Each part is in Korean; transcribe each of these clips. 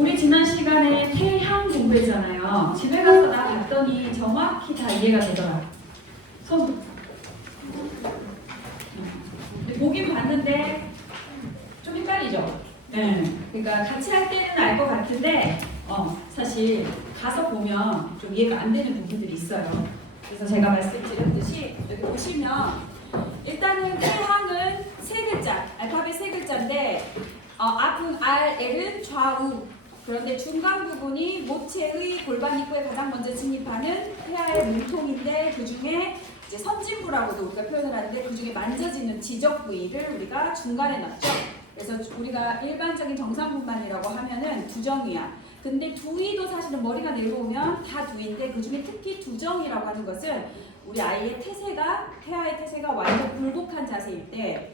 우리 지난 시간에 태향 공부했잖아요. 집에 가서 나 봤더니 정확히 다 이해가 되더라. 손. 보긴 봤는데 좀 헷갈리죠? 네. 그러니까 같이 할 때는 알 것 같은데 사실 가서 보면 좀 이해가 안 되는 부분들이 있어요. 그래서 제가 말씀드렸듯이 여기 보시면 일단은 태향은 세 글자, 알파벳 세 글자인데 앞은 R, L은 좌우. 그런데 중간 부분이 모체의 골반 입구에 가장 먼저 진입하는 태아의 몸통인데 그 중에 이제 선진부라고도 우리가 표현을 하는데 그 중에 만져지는 지적 부위를 우리가 중간에 놨죠. 그래서 우리가 일반적인 정상분만이라고 하면은 두정이야. 근데 두위도 사실은 머리가 내려오면 다 두위인데 그 중에 특히 두정이라고 하는 것은 우리 아이의 태아의 태세가 완전 굴복한 자세일 때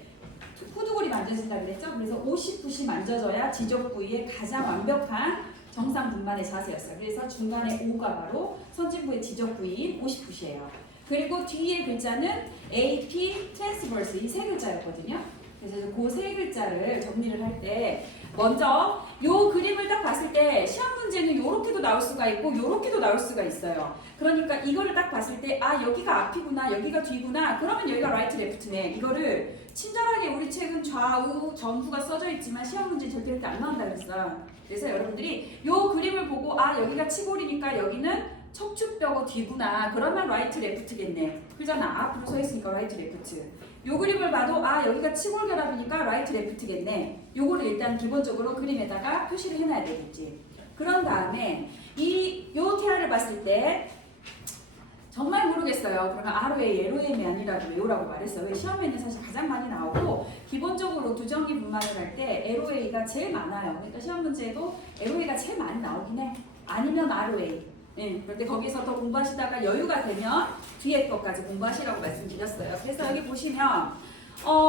후두골이 만져진다 그랬죠? 그래서 50붓이 만져져야 지적 부위의 가장 완벽한 정상 분만의 자세였어요. 그래서 중간에 5가 바로 선진부의 지적 부위인 50붓이에요. 그리고 뒤에 글자는 AP, transverse 이 세 글자였거든요. 그래서 그 세 글자를 정리를 할 때 먼저 요 그림을 딱 봤을 때 시험 문제는 요렇게도 나올 수가 있고 요렇게도 나올 수가 있어요. 그러니까 이거를 딱 봤을 때 아 여기가 앞이구나 여기가 뒤구나 그러면 여기가 라이트 레프트네. 이거를 친절하게 우리 책은 좌우 전후가 써져 있지만 시험 문제 절대 이렇게 안 나온다 그랬어요. 그래서 여러분들이 요 그림을 보고 아 여기가 치골이니까 여기는 척추뼈고 뒤구나 그러면 라이트 레프트겠네. 그잖아. 앞으로 서 있으니까 라이트 레프트. 요 그림을 봐도 아 여기가 치골 결합이니까 라이트 레프트겠네. 요거를 일단 기본적으로 그림에다가 표시를 해놔야 되겠지. 그런 다음에 요 태아를 봤을 때 정말 모르겠어요. 그러면 ROA, LOM이 아니라 왜요라고 말했어요. 왜 시험에는 사실 가장 많이 나오고 기본적으로 두정기 분만을 할 때 LOA가 제일 많아요. 그러니까 시험 문제에도 LOA가 제일 많이 나오긴 해. 아니면 ROA. 네, 그런데 거기서 더 공부하시다가 여유가 되면 뒤에 것까지 공부하시라고 말씀드렸어요. 그래서 여기 보시면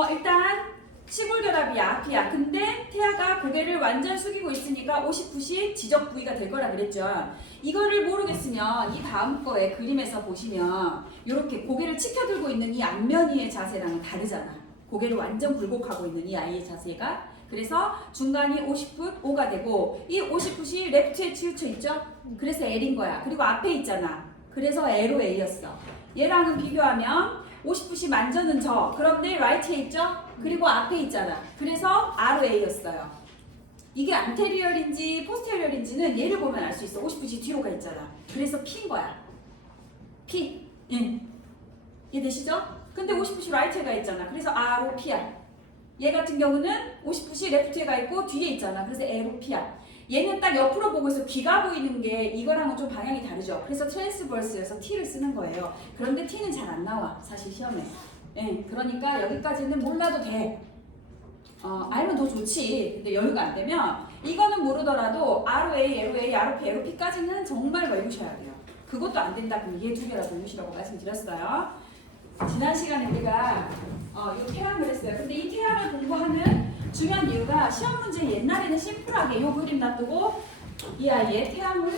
일단 치골결합이야, 앞이야. 근데 태아가 고개를 완전 숙이고 있으니까 50붓이 지적 부위가 될 거라 그랬죠. 이거를 모르겠으면 이 다음 거에 그림에서 보시면 이렇게 고개를 치켜들고 있는 이 안면이의 자세랑은 다르잖아. 고개를 완전 굴복하고 있는 이 아이의 자세가. 그래서 중간이 50붓 5가 되고 이 50붓이 레프트에 치우쳐 있죠. 그래서 L인 거야. 그리고 앞에 있잖아. 그래서 LOA였어. 얘랑은 비교하면 50붓이 만져는 저. 그런데 라이트에 있죠. 그리고 앞에 있잖아. 그래서 ROA였어요. 이게 안테리얼인지 포스테리얼인지는 얘를 보면 알 수 있어. 50붓이 뒤로 가 있잖아. 그래서 P인 거야. P. 예. 이해되시죠? 근데 50붓이 라이트에 가 있잖아. 그래서 ROP야. 얘 같은 경우는 50붓이 레프트에 가 있고 뒤에 있잖아. 그래서 LOP야. 얘는 딱 옆으로 보고 있어. 귀가 보이는 게 이거랑은 좀 방향이 다르죠. 그래서 트랜스버스여서 T를 쓰는 거예요. 그런데 T는 잘 안 나와. 사실 시험에. 네, 그러니까 여기까지는 몰라도 돼. 알면 더 좋지. 근데 여유가 안 되면 이거는 모르더라도 ROA, LOA, ROP, LOP까지는 정말 외우셔야 돼요. 그것도 안 된다. 그럼 얘 두 개라도 외우시라고 말씀드렸어요. 지난 시간에 우리가 이 태양을 했어요. 근데 이 태양을 공부하는 중요한 이유가 시험 문제 옛날에는 심플하게 이 그림 놔두고 이 아이의 태양을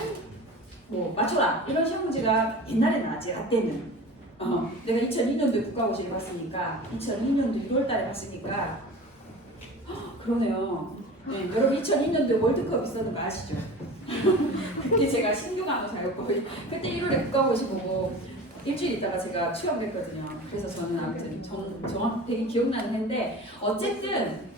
뭐 맞춰라 이런 시험 문제가 옛날에 나왔지. 라떼는 내가 2002년도에 국가고시를 봤으니까 2002년도 6월달에 봤으니까 그러네요. 네, 여러분 2002년도에 월드컵 있었는 거 아시죠? 그때 제가 신규간호사였고 그때 1월에 국가고시 보고 일주일 있다가 제가 취업을 했거든요. 그래서 저는 아무튼 정확히 기억나는 해인데 어쨌든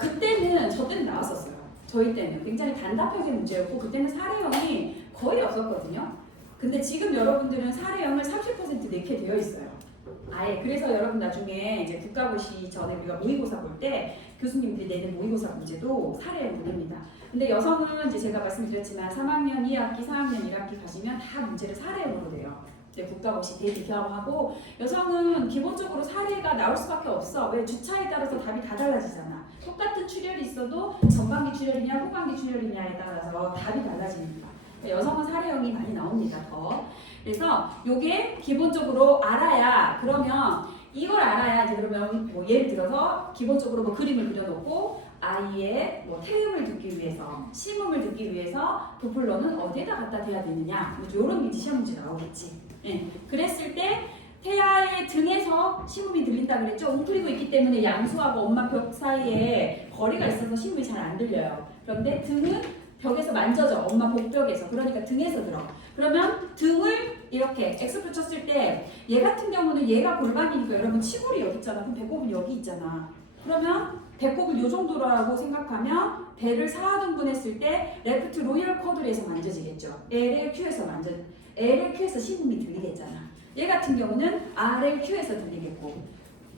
그때는 저 때는 나왔었어요. 저희 때는 굉장히 단답형의 문제였고 그때는 사례형이 거의 없었거든요. 근데 지금 여러분들은 사례형을 30% 넣게 되어 있어요. 아예. 그래서 여러분 나중에 이제 국가고시 전에 우리가 모의고사 볼 때 교수님들이 내는 모의고사 문제도 사례형 문제입니다. 근데 여성은 이제 제가 말씀드렸지만 3학년 2학기, 4학년 1학기 가시면 다 문제를 사례형으로 돼요. 근데 국가고시 대비 경험하고 여성은 기본적으로 사례가 나올 수밖에 없어. 왜? 주차에 따라서 답이 다 달라지잖아. 똑같은 출혈이 있어도 전반기 출혈이냐 후반기 출혈이냐에 따라서 답이 달라집니다. 여성은 사례형이 많이 나옵니다. 더. 그래서 요게 기본적으로 알아야 그러면 이걸 알아야 이제 그러면 뭐 예를 들어서 기본적으로 뭐 그림을 그려놓고 아이의 뭐 태음을 듣기 위해서 심음을 듣기 위해서 도플러는 어디에다 갖다 대야 되느냐 이런 게 시험 문제 나오겠지. 예. 그랬을 때 태아의 등에서 심음이 들린다 그랬죠? 웅크리고 있기 때문에 양수하고 엄마 벽 사이에 거리가 있어서 심음이 잘 안 들려요. 그런데 등은 벽에서 만져져. 엄마 복벽에서. 그러니까 등에서 들어. 그러면 등을 이렇게 X표 쳤을 때 얘 같은 경우는 얘가 골반이니까 여러분 치골이 여기 있잖아. 그럼 배꼽은 여기 있잖아. 그러면 배꼽을 요 정도라고 생각하면 배를 4등분 했을 때 레프트 로열 쿼드에서 만져지겠죠. LLQ에서 LLQ에서 심음이 들리겠잖아. 얘 같은 경우는 RLQ에서 들리겠고.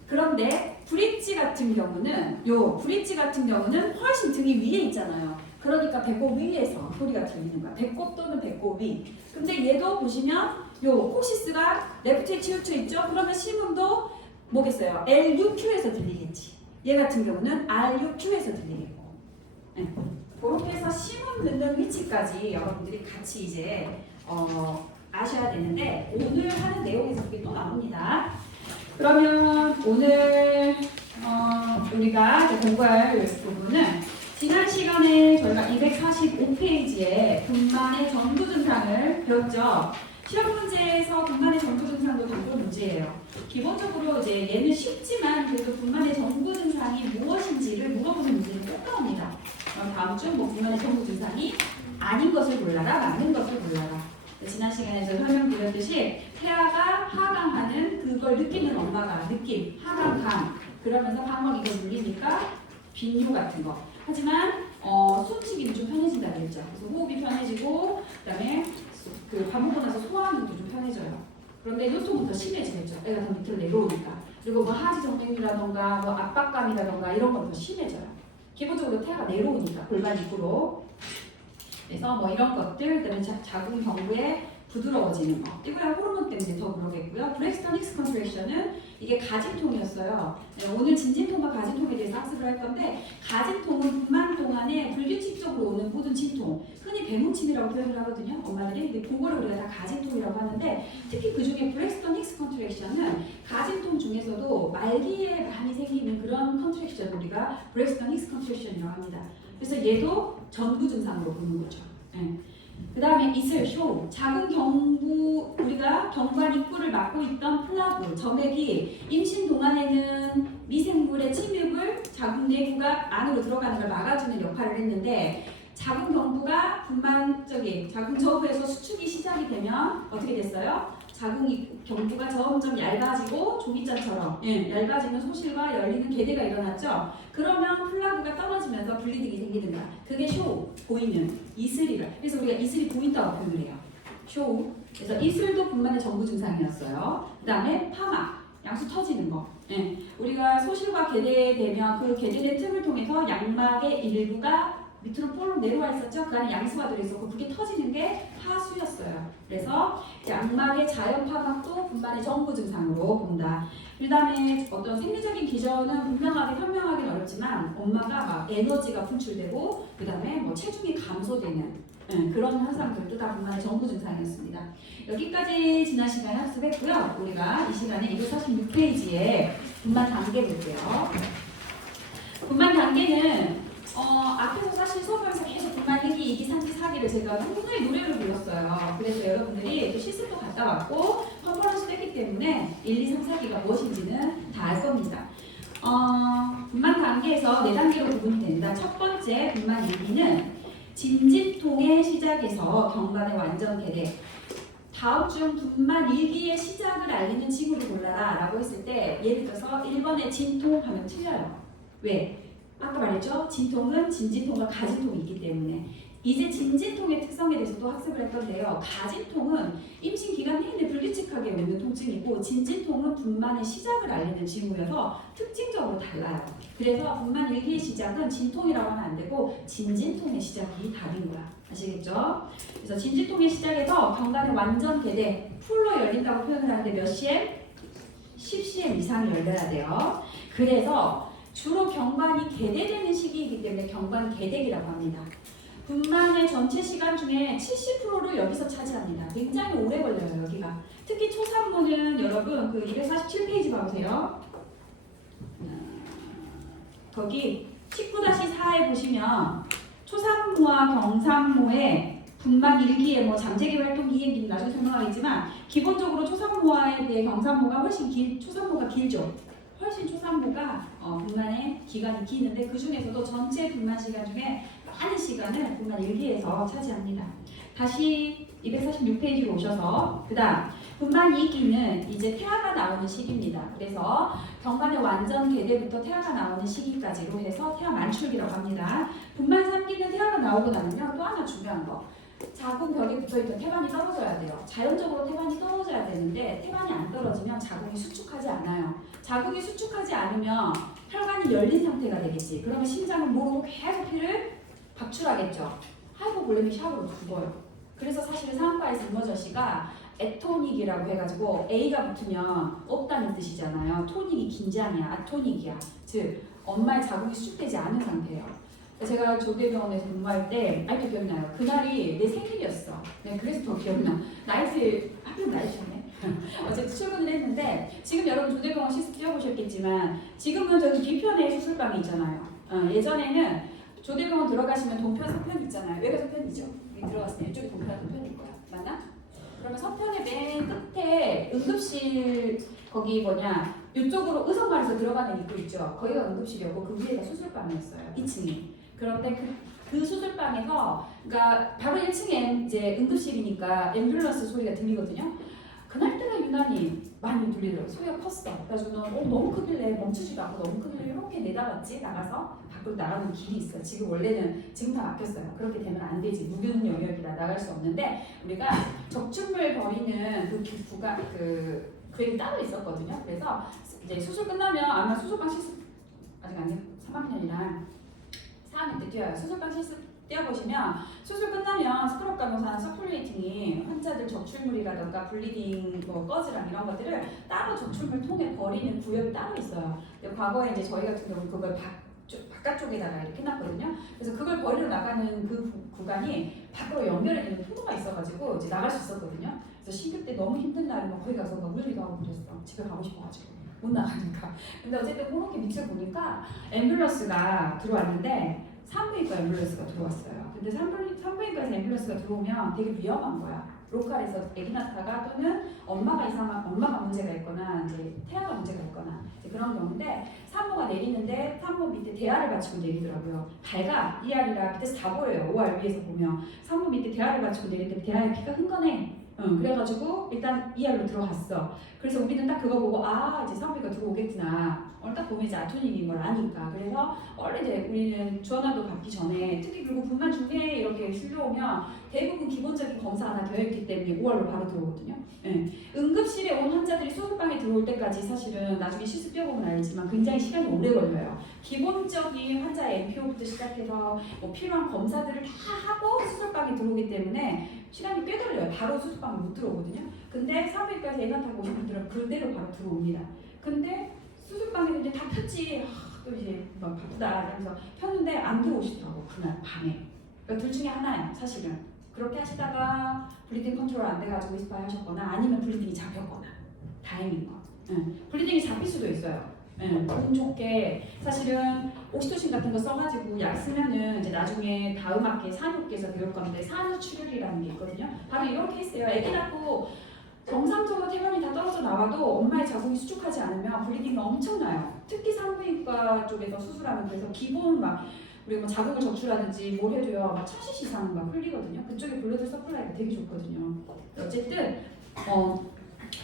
그런데 브릿지 같은 경우는 훨씬 등이 위에 있잖아요. 그러니까 배꼽 위에서 소리가 들리는 거야. 배꼽 또는 배꼽 위. 근데 얘도 보시면 요 코시스가 레프트에 치우쳐 있죠? 그러면 심음도 뭐겠어요? LUQ에서 들리겠지. 얘 같은 경우는 RUQ에서 들리겠고. 네. 그렇게 해서 심음 넣는 위치까지 여러분들이 같이 이제 아셔야 되는데 오늘 하는 내용에서 그게 또 나옵니다. 그러면 오늘 우리가 이제 공부할 부분은 지난 시간에 저희가 245페이지에 분만의 전구 증상을 배웠죠. 시험 문제에서 분만의 전구 증상도 당근 문제예요. 기본적으로 이제 얘는 쉽지만 그래도 분만의 전구 증상이 무엇인지를 물어보는 문제는 꼭 나옵니다. 그럼 다음 주 뭐 분만의 전구 증상이 아닌 것을 골라라, 맞는 것을 골라라. 지난 시간에 제가 설명드렸듯이 태아가 하강하는 그걸 느끼는 엄마가 느낌, 하강감. 그러면서 방광 이거 눌리니까 빈뇨 같은 거. 하지만 숨쉬기는 좀 편해진다 그랬죠. 그래서 호흡이 편해지고 그다음에 그 밥 먹고 나서 소화하는 게 좀 편해져요. 그런데 요통은 더 심해지겠죠. 애가 더 밑으로 내려오니까. 그리고 뭐 하지 정맥이라던가 뭐 압박감이라던가 이런 건 더 심해져요. 기본적으로 태아가 내려오니까 골반 입구로. 그래서 뭐 이런 것들, 그다음에 자궁 경부에 부드러워지는 거. 이거야 호르몬 때문에 더 그러겠고요. 브렉스턴 힉스 컨트랙션은 이게 가진통이었어요. 네, 오늘 진진통과 가진통에 대해서 학습을 할 건데 가진통은 분만 동안에 불규칙적으로 오는 모든 진통, 흔히 배뭉침이라고 표현을 하거든요. 엄마들이. 근데 그거를 우리가 다 가진통이라고 하는데 특히 그 중에 브렉스턴 힉스 컨트랙션은 가진통 중에서도 말기에 많이 생기는 그런 컨트랙션 우리가 브렉스턴 힉스 컨트랙션이라고 합니다. 그래서 얘도 전구 증상으로 보는 거죠. 네. 그 다음에 이슬, 쇼, 자궁 경부, 우리가 경관 입구를 막고 있던 플라그, 점액이 임신 동안에는 미생물의 침입을 자궁 내부가 안으로 들어가는 걸 막아주는 역할을 했는데 자궁 경부가 자궁 저부에서 수축이 시작이 되면 어떻게 됐어요? 자궁 경부가 점점 얇아지고 종이잔처럼 얇아지는 소실과 열리는 계대가 일어났죠. 그러면 플라그가 떨어지면서 블리딩이 생기는 거야. 그게 쇼, 보이는 이슬이라. 그래서 우리가 이슬이 보인다고 표현을 해요. 쇼. 그래서 이슬도 분만의 전구 증상이었어요. 그 다음에 파마, 양수 터지는 거. 우리가 소실과 계대되면 그 계대된 틈을 통해서 양막의 일부가 밑으로 볼록 내려와 있었죠. 그 안에 양수가 들어있었고 그게 터지는 게 하수였어요. 그래서 양막의 자연 파각도 분만의 전구 증상으로 본다. 그 다음에 어떤 생리적인 기전은 분명하게 현명하기는 어렵지만 엄마가 막 에너지가 분출되고 그 다음에 뭐 체중이 감소되는 그런 현상들도 다 분만의 전구 증상이었습니다. 여기까지 지난 시간에 학습했고요. 우리가 이 시간에 246페이지에 분만 단계 볼게요. 분만 단계는 앞에서 사실 수업하면서 계속 분만 1기, 2기, 3기, 4기를 제가 분명히 노래를 불렀어요. 그래서 여러분들이 또 실습도 갔다 왔고 컨퍼런스도 했기 때문에 1, 2, 3, 4기가 무엇인지는 다 알 겁니다. 분만 단계에서 4단계로 구분이 된다. 첫 번째 분만 1기는 진진통의 시작에서 경관의 완전 개대. 다음 중 분만 1기의 시작을 알리는 징후를 골라라 라고 했을 때 예를 들어서 1번에 진통 하면 틀려요. 왜? 아까 말했죠? 진통은 진진통과 가진통이 있기 때문에 이제 진진통의 특성에 대해서도 학습을 할 건데요. 가진통은 임신 기간 내내 불규칙하게 오는 통증이고 진진통은 분만의 시작을 알리는 징후여서 특징적으로 달라요. 그래서 분만 1기의 시작은 진통이라고 하면 안 되고 진진통의 시작이 답인 거야. 아시겠죠? 그래서 진진통의 시작에서 경관의 완전 개대 풀로 열린다고 표현을 하는데 몇 cm? 10cm 이상이 열려야 돼요. 그래서 주로 경관이 개대되는 시기이기 때문에 경관 개대기라고 합니다. 분만의 전체 시간 중에 70%를 여기서 차지합니다. 굉장히 오래 걸려요, 여기가. 특히 초산모는 여러분 그 247페이지 봐보세요. 거기 19-4에 보시면 초산모와 경산모의 분만 1기에 뭐 잠재기 활동 이행기는 나중에 설명하겠지만 기본적으로 초산모와에 비해 경산모가 초산모가 길죠. 훨씬 초산모가 분만의 기간이 기는데 그 중에서도 전체 분만 시간 중에 많은 시간을 분만 1기에서 차지합니다. 다시 246페이지로 오셔서 그 다음 분만 2기는 이제 태아가 나오는 시기입니다. 그래서 경관의 완전 개대부터 태아가 나오는 시기까지로 해서 태아 만출기라고 합니다. 분만 3기는 태아가 나오고 나면요 또 하나 중요한 거 자궁 벽에 붙어있던 태반이 떨어져야 돼요. 자연적으로 태반이 떨어져야 되는데 태반이 안 떨어지면 자궁이 수축하지 않아요. 자궁이 수축하지 않으면 혈관이 열린 상태가 되겠지. 그러면 심장은 모르고 계속 피를 박출하겠죠. 하이포볼레믹 샤워로 죽어요. 그래서 사실은 상과에서 이머전시가 애토닉이라고 해가지고 A가 붙으면 없다는 뜻이잖아요. 토닉이 긴장이야, 아토닉이야. 즉 엄마의 자궁이 수축되지 않은 상태예요. 제가 조대병원에서 근무할 때 아직도 기억나요. 그날이 내 생일이었어. 네, 그래서 더 기억나. 나이트 하필 나이트네. 어제 출근을 했는데 지금 여러분 조대병원 시스 뛰어보셨겠지만 지금은 저기 뒤편에 수술방이 있잖아요. 예전에는 조대병원 들어가시면 동편 서편 있잖아요. 여기가 서편이죠. 여기 들어갔을 때 이쪽이 동편 서편일 거야. 맞나? 그러면 서편의 맨 끝에 응급실 거기 뭐냐 이쪽으로 의성관에서 들어가는 입구 있죠. 거기가 응급실이었고 그 위에가 수술방이었어요. 2층이. 그런데 그 수술방에서 그러니까 바로 1층에 이제 응급실이니까 앰뷸런스 소리가 들리거든요. 그날따라 유난히 많이 들리더라고요. 소리가 컸어. 그래서 저는 너무 크길래 멈추지도 않고 너무 크길래 이렇게 내다봤지 나가서 밖으로 나가는 길이 있어요. 지금 다 막혔어요. 그렇게 되면 안 되지. 무균 영역이라 나갈 수 없는데 우리가 적출물 버리는 그 구간 그게 따로 있었거든요. 그래서 이제 수술 끝나면 아마 수술방 실습 아직 아니에요. 3학년이랑 4학년 때 뛰어요. 수술방 실습 뛰어보시면 수술 끝나면 스크럽 간호사나 서큘레이팅이 환자들 적출물이라던가 블리딩, 뭐 꺼즈랑 이런 것들을 따로 적출물 통에 버리는 구역이 따로 있어요. 근데 과거에 이제 저희 같은 경우는 그걸 바깥쪽에다가 이렇게 해놨거든요. 그래서 그걸 버리러 나가는 그 구간이 밖으로 연결해 있는 통로가 있어가지고 이제 나갈 수 있었거든요. 그래서 신규 때 너무 힘든 날은 막 거기 가서 막 울기도 하고 그랬어. 집에 가고 싶어가지고 못 나가니까. 근데 어쨌든 그렇게 밑을 보니까 앰뷸런스가 들어왔는데 산부인과 앰뷸런스가 들어왔어요. 근데 산부인과에서 앰뷸런스가 들어오면 되게 위험한 거야. 로컬에서 아기 낳다가 또는 엄마가 문제가 있거나 이제 태아가 문제가 있거나 이제 그런 경우인데 산모가 내리는데 산모 밑에 대야를 받치고 내리더라고요. 밝아 ER이라 밑에서 다 보여요. OR 위에서 보면 산모 밑에 대야를 받치고 내리는데 대야에 피가 흥건해. 그래가지고 일단 ER로 들어갔어. 그래서 우리는 딱 그거 보고 이제 산부인과 들어오겠구나. 딱 보면 이제 아토닉인 걸 아니까. 그래서 원래 이제 우리는 전화도 받기 전에 특히 그리고 분만 중에 이렇게 실려오면 대부분 기본적인 검사 하나 되어 있기 때문에 5월로 바로 들어오거든요. 네. 응급실에 온 환자들이 수술방에 들어올 때까지 사실은 나중에 실습 뛰어보면 알지만 굉장히 시간이 오래 걸려요. 기본적인 환자의 MPO부터 시작해서 뭐 필요한 검사들을 다 하고 수술방에 들어오기 때문에 시간이 꽤 걸려요. 바로 수술방에 못 들어오거든요. 근데 산부인과에서 애 낳다고 오신 분들은 그대로 바로 들어옵니다. 근데 수술방에서 이제 다 폈지. 또 이제 막 바쁘다 이러면서 폈는데 안 들어오시더라고 그날 밤에. 그러니까 둘 중에 하나예요 사실은. 그렇게 하시다가 블리딩 컨트롤 안 돼가지고 위스파이 하셨거나 아니면 블리딩이 잡혔거나 다행인 거. 블리딩이 잡힐 수도 있어요. 운 좋게 사실은 옥시토신 같은 거 써가지고 약 쓰면은 이제 나중에 다음 학기에 산후께서 배울 건데 산후출혈이라는 게 있거든요. 바로 이런 케이스예요. 애기 낳고 정상적으로 태반이 다 떨어져 나와도 엄마의 자궁이 수축하지 않으면 블리딩이 엄청나요. 특히 산부인과 쪽에서 수술하면 그래서 기본 막 우리 뭐 자궁을 적출하든지 뭘 해도요 막 1000cc 이상 막 흘리거든요. 그쪽에 블러드 서플라이가 되게 좋거든요. 어쨌든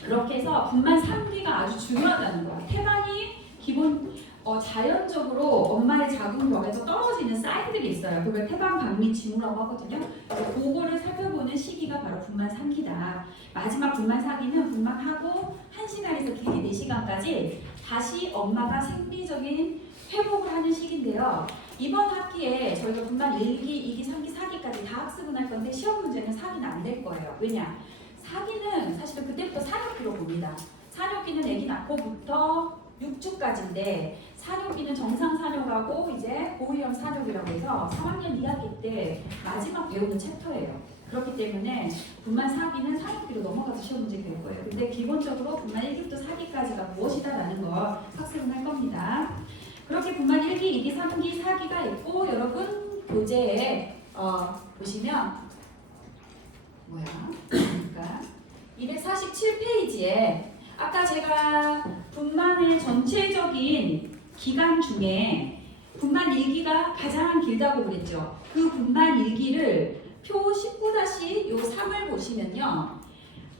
그렇게 해서 분만 3기가 아주 중요하다는 거야. 태반이 기본 자연적으로 엄마의 자궁벽에서 떨어지는 사인들이 있어요. 그걸 태반 박리 징후라고 하거든요. 그래서 그거를 살펴보는 시기가 바로 분만 3기다. 마지막 분만 4기는 분만하고 1시간에서 길게 4시간까지 다시 엄마가 생리적인 회복을 하는 시기인데요. 이번 학기에 저희가 분만 1기, 2기, 3기, 4기까지 다 학습은 할 건데 시험 문제는 4기는 안 될 거예요. 왜냐? 4기는 사실은 그때부터 산후기로 봅니다. 산후기는 아기 낳고부터 6주까지인데 산후기는 정상 산후가고 이제 고위험 산후기라고 해서 3학년 2학기 때 마지막 배우는 챕터예요. 그렇기 때문에 분만 4기는 산후기로 넘어가서 시험 문제 될 거예요. 근데 기본적으로 분만 1기부터 4기까지가 무엇이다라는 걸 학습은 할 겁니다. 그렇게 분만 1기, 2기, 3기, 4기가 있고 여러분 교재에 보시면 뭐야? 그러니까 247페이지에 아까 제가 분만의 전체적인 기간 중에 분만 일기가 가장 길다고 그랬죠. 그 분만 일기를 표 19-3을 보시면요.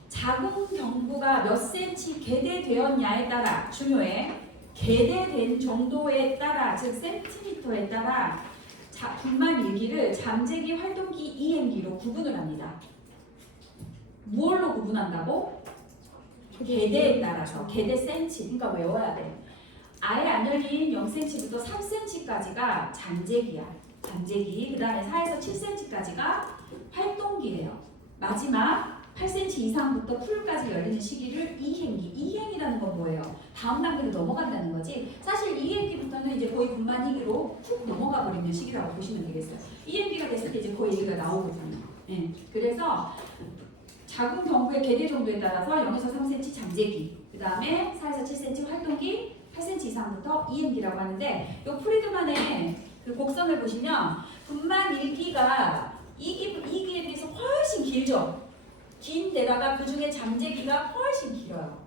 자궁 경부가 몇 cm 개대되었냐에 따라 중요해. 개대된 정도에 따라 즉 센티미터에 따라 분만 일기를 잠재기 활동기 EM기로 구분을 합니다. 무엇로 구분한다고? 개대에 따라서 개대 센치. 그러니까 외워야 돼. 아예 안 열린 0cm부터 3cm까지가 잠재기야. 잠재기. 그 다음에 4에서 7cm까지가 활동기래요. 마지막 8cm 이상부터 풀까지 열리는 시기를 이행기. 이행이라는 건 뭐예요? 다음 단계로 넘어간다는 거지. 사실 이행기부터는 이제 거의 분만이기로 훅 넘어가 버리는 시기라고 보시면 되겠어요. 이행기가 됐을 때 이제 거의 얘기가 나오거든요. 예. 그래서 자궁 경부의 개대 정도에 따라서 0에서 3cm 잠재기, 그 다음에 4에서 7cm 활동기, 8cm 이상부터 EM기라고 하는데, 이 프리드만의 그 곡선을 보시면 분만 일기가 이기에 비해서 훨씬 길죠. 긴 데다가 그 중에 잠재기가 훨씬 길어요.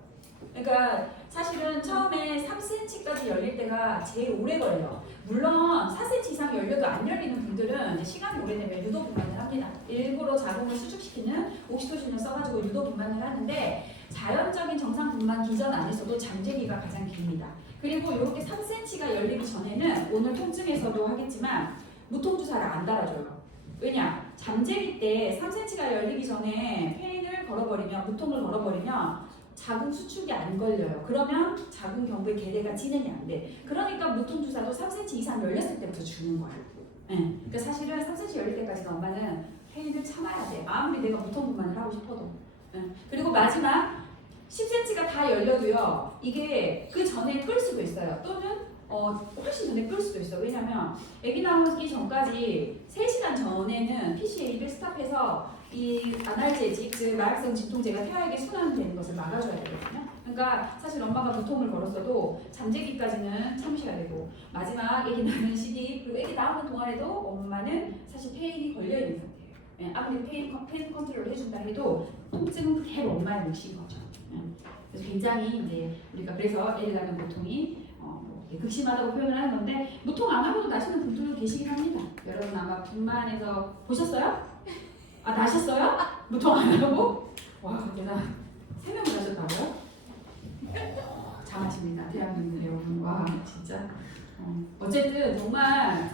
그러니까 사실은 처음에 3cm까지 열릴 때가 제일 오래 걸려요. 물론 4cm 이상 열려도 안 열리는 분들은 이제 시간이 오래되면 유도 분만을 합니다. 일부러 자궁을 수축시키는 옥시토신을 써가지고 유도 분만을 하는데 자연적인 정상 분만 기전 안에서도 잠재기가 가장 깁니다. 그리고 이렇게 3cm가 열리기 전에는 오늘 통증에서도 하겠지만 무통주사를 안 달아줘요. 왜냐? 잠재기 때 3cm가 열리기 전에 페인을 걸어버리면, 무통을 걸어버리면 자궁 수축이 안 걸려요. 그러면 자궁 경부의 개대가 진행이 안 돼. 그러니까 무통주사도 3cm 이상 열렸을 때부터 주는 거야. 네. 그러니까 사실은 3cm 열릴 때까지는 엄마는 페인을 참아야 돼. 아무리 내가 무통분만을 하고 싶어도. 네. 그리고 마지막 10cm가 다 열려도요. 이게 그 전에 끌 수도 있어요. 또는 훨씬 전에 끌 수도 있어. 왜냐면 아기 나오기 전까지 3시간 전에는 PCA를 스탑해서 이 아날제직, 즉 마약성 진통제가 태아에게 순환되는 것을 막아줘야 되거든요. 그러니까 사실 엄마가 무통을 걸었어도 잠재기까지는 참으셔야 되고 마지막 아기 낳는 시기 그리고 아기 나오는 동안에도 엄마는 사실 페인이 걸려있는 상태예요. 예, 아무리 페인 컨트롤을 해준다 해도 통증은 그대로 엄마의 몫인 거죠. 예, 그래서 굉장히 이제 우리가 그래서 애를 낳는 고통이 극심하다고 표현을 하는 건데 무통 안 하고도 나시는 분들도 계시긴 합니다. 여러분 아마 분만에서 보셨어요? 아 나셨어요? 무통 안 하고? 와 내가 3명을 나셨다고요? 장하십니다 대한민국 여러분. 와 진짜 어쨌든 정말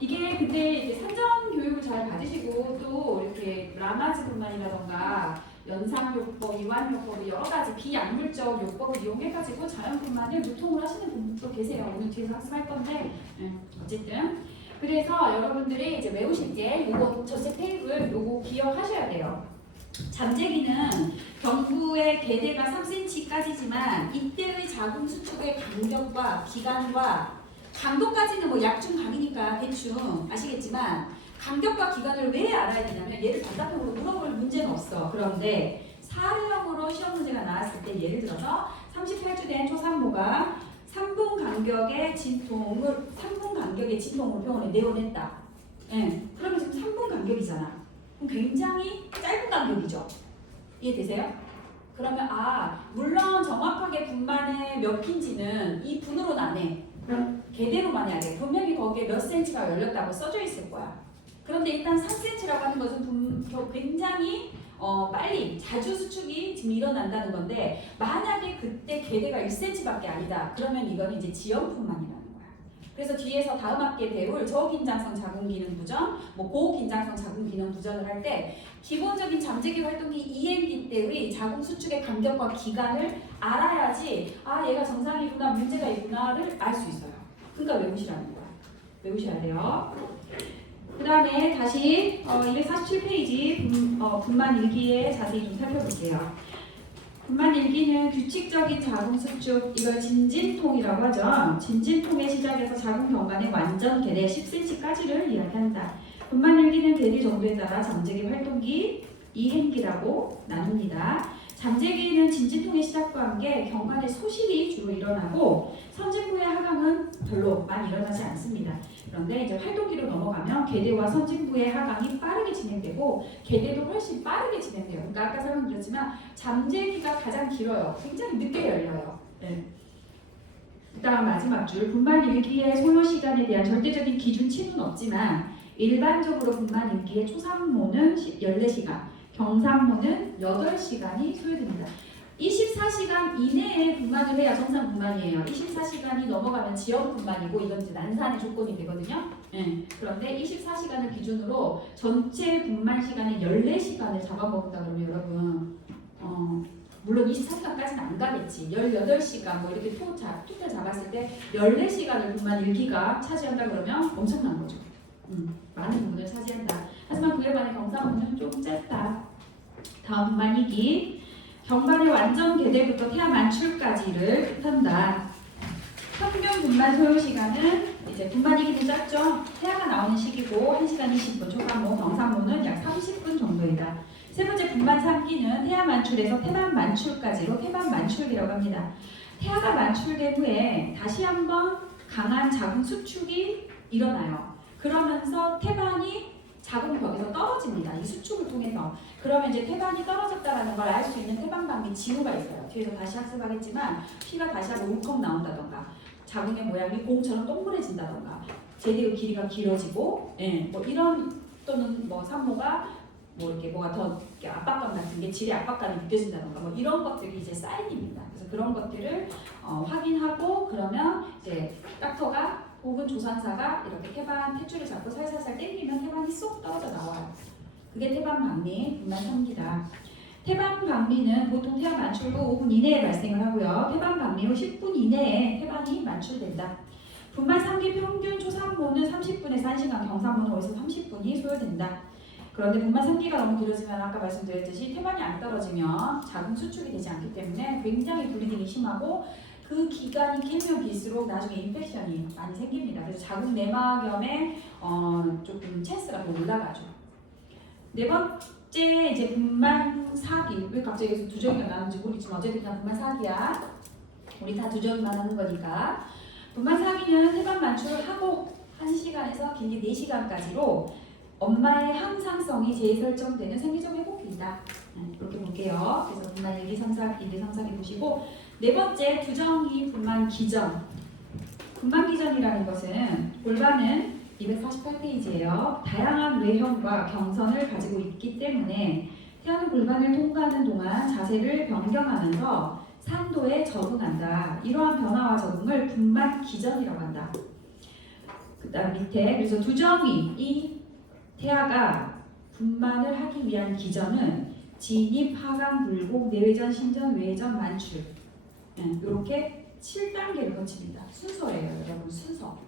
이게 근데 이제 산전 교육을 잘 받으시고 또 이렇게 라마즈 분만이라던가 연상요법, 이완요법 여러 가지 비약물적 요법을 이용해가지고 자연분만을 무통을 하시는 분들도 계세요. 오늘 뒤에서 학습할 건데 어쨌든 그래서 여러분들이 이제 외우실 때 요거 전체 테이블 요거 기억하셔야 돼요. 잠재기는 경부의 개대가 3cm까지지만 이때의 자궁 수축의 간격과 기간과 강도까지는 뭐 약중 강이니까 대충 아시겠지만 간격과 기간을 왜 알아야 되냐면 얘를 단답형으로 물어볼 문제는 없어. 그런데 사례형으로 시험 문제가 나왔을 때 예를 들어서 38주 된 초산모가 3분 간격의 진통을 병원에 내원했다. 예. 그러면 지금 3분 간격이잖아. 그럼 굉장히 짧은 간격이죠. 이해되세요? 그러면 물론 정확하게 분만의 몇 핀지는 이 분으로 나뉘 개대로만 해야 돼. 분명히 거기에 몇 센치가 열렸다고 써져 있을 거야. 그런데 일단 3cm라고 하는 것은 굉장히 빨리 자주 수축이 지금 일어난다는 건데 만약에 그때 개대가 1cm밖에 아니다. 그러면 이거는 이제 지연분만이라는 거야. 그래서 뒤에서 다음 학기에 배울 저긴장성 자궁 기능 부전, 고긴장성 자궁 기능 부전을 할 때 기본적인 잠재기 활동이 EM기 때의 자궁 수축의 간격과 기간을 알아야지 얘가 정상이구나 문제가 있구나를 알 수 있어요. 그러니까 외우시라는 거야. 외우셔야 돼요. 그 다음에 다시 247페이지 분만 일기에 자세히 좀 살펴볼게요. 분만 일기는 규칙적인 자궁 수축, 이걸 진진통이라고 하죠. 진진통의 시작에서 자궁 경관의 완전 개대 10cm까지를 이야기한다. 분만 일기는 개대 정도에 따라 잠재기 활동기, 이행기라고 나눕니다. 잠재기는 진진통의 시작과 함께 경관의 소실이 주로 일어나고 선진부의 하강은 별로 많이 일어나지 않습니다. 그런데 이제 활동기로 넘어가면 계대와 선진부의 하강이 빠르게 진행되고 계대도 훨씬 빠르게 진행돼요. 그러니까 아까 설명드렸지만 잠재기가 가장 길어요. 굉장히 늦게 열려요. 네. 그다음 마지막 줄 분만 일기의 소요 시간에 대한 절대적인 기준치는 없지만 일반적으로 분만 일기의 초산모는 14시간, 경산모는 8시간이 소요됩니다. 24시간 이내에 분만을 해야 정상 분만이에요. 24시간이 넘어가면 지연 분만이고 이건 이제 난산의 조건이 되거든요. 네. 그런데 24시간을 기준으로 전체 분만 시간의 14시간을 잡아먹는다 그러면 여러분 물론 24시간까지는 안 가겠지. 18시간 뭐 이렇게 토탈 잡았을 때 14시간을 분만 일기가 차지한다 그러면 엄청난 거죠. 많은 부분을 차지한다. 하지만 그에 반해 경산모는 좀 짧다. 다음 분만 일기. 경반의 완전 계대부터 태아 만출까지를 뜻한다. 평균 분만 소요 시간은 이제 분만 일기는 짧죠. 태아가 나오는 시기고 1시간 20분, 초산모, 경산모는 약 30분 정도이다. 세 번째 분만 3기는 태아 만출에서 태반 만출까지로 태반 만출기라고 합니다. 태아가 만출된 후에 다시 한번 강한 자궁 수축이 일어나요. 그러면서 태반이 자궁 벽에서 떨어집니다. 이 수축을 통해서. 그러면 이제 태반이 떨어졌다는 걸 알 수 있는 태반감리 징후가 있어요. 뒤에서 다시 학습하겠지만 피가 다시 한번 울컥 나온다던가 자궁의 모양이 공처럼 동그래진다던가 제대의 길이가 길어지고 뭐 이런 또는 뭐 산모가 뭐 이렇게 뭐가 더 이렇게 압박감 같은 게 질의 압박감이 느껴진다던가 뭐 이런 것들이 이제 사인입니다. 그래서 그런 것들을 확인하고 그러면 이제 닥터가 혹은 조산사가 이렇게 태반 탯줄을 잡고 살살살 당기면 태반이 쏙 떨어져 나와요. 그게 태반 박리 분만 3기다. 태반 박리는 보통 태아 만출 후 5분 이내에 발생을 하고요. 태반 박리 후 10분 이내에 태반이 만출된다. 분만 3기 평균 초산모는 30분에서 1시간, 경산모는 5에서 30분이 소요된다. 그런데 분만 3기가 너무 길어지면 아까 말씀드렸듯이 태반이 안 떨어지면 자궁 수축이 되지 않기 때문에 굉장히 블리딩이 심하고 그 기간이 길면 길수록 나중에 인펙션이 많이 생깁니다. 그래서 자궁 내막염에 조금 찬스가 더 올라가죠. 네 번째 이제 분만 4기. 왜 갑자기 여기서 두정이가 나는지 모르겠지만 어쨌든 그냥 분만 4기야. 우리 다 두정이만 하는 거니까. 분만 4기는 태반 만출하고 1시간에서 길게 4시간까지로 엄마의 항상성이 재설정되는 생리적 회복기이다. 이렇게 볼게요. 그래서 분만 1기, 3, 4, 1기, 3, 4기 보시고 네 번째 두정기 분만 기전. 분만 기전이라는 것은 골반은 248페이지예요. 다양한 뇌형과 경선을 가지고 있기 때문에 태아는 골반을 통과하는 동안 자세를 변경하면서 산도에 적응한다. 이러한 변화와 적응을 분만 기전이라고 한다. 그 다음 밑에 그래서 두정이 이 태아가 분만을 하기 위한 기전은 진입, 하강, 불공, 내외전, 신전, 외전, 만출 이렇게 7단계를 거칩니다. 순서예요, 여러분. 순서.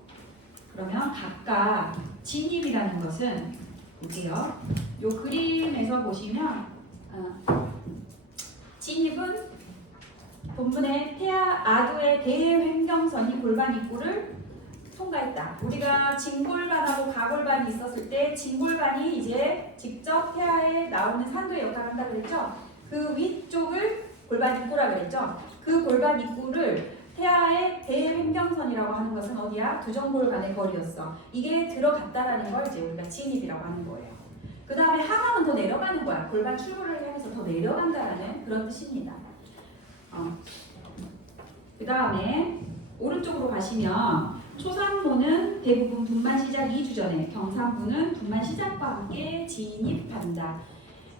그러면 각각 진입이라는 것은 볼게요. 이 그림에서 보시면 진입은 본문의 태아 아두의 대횡경선이 골반 입구를 통과했다. 우리가 진골반하고 가골반이 있었을 때 진골반이 이제 직접 태아에 나오는 산도의 역할을 한다 그랬죠. 그 위쪽을 골반 입구라 그랬죠. 그 골반 입구를 태아의 대횡경선이라고 하는 것은 어디야? 두정골반의 거리였어. 이게 들어갔다라는 걸 이제 우리가 진입이라고 하는 거예요. 그 다음에 하강은 더 내려가는 거야. 골반 출구를 향해서 더 내려간다라는 그런 뜻입니다. 그 다음에 오른쪽으로 가시면 초산모는 대부분 분만 시작 2주 전에, 경산부는 분만 시작과 함께 진입한다.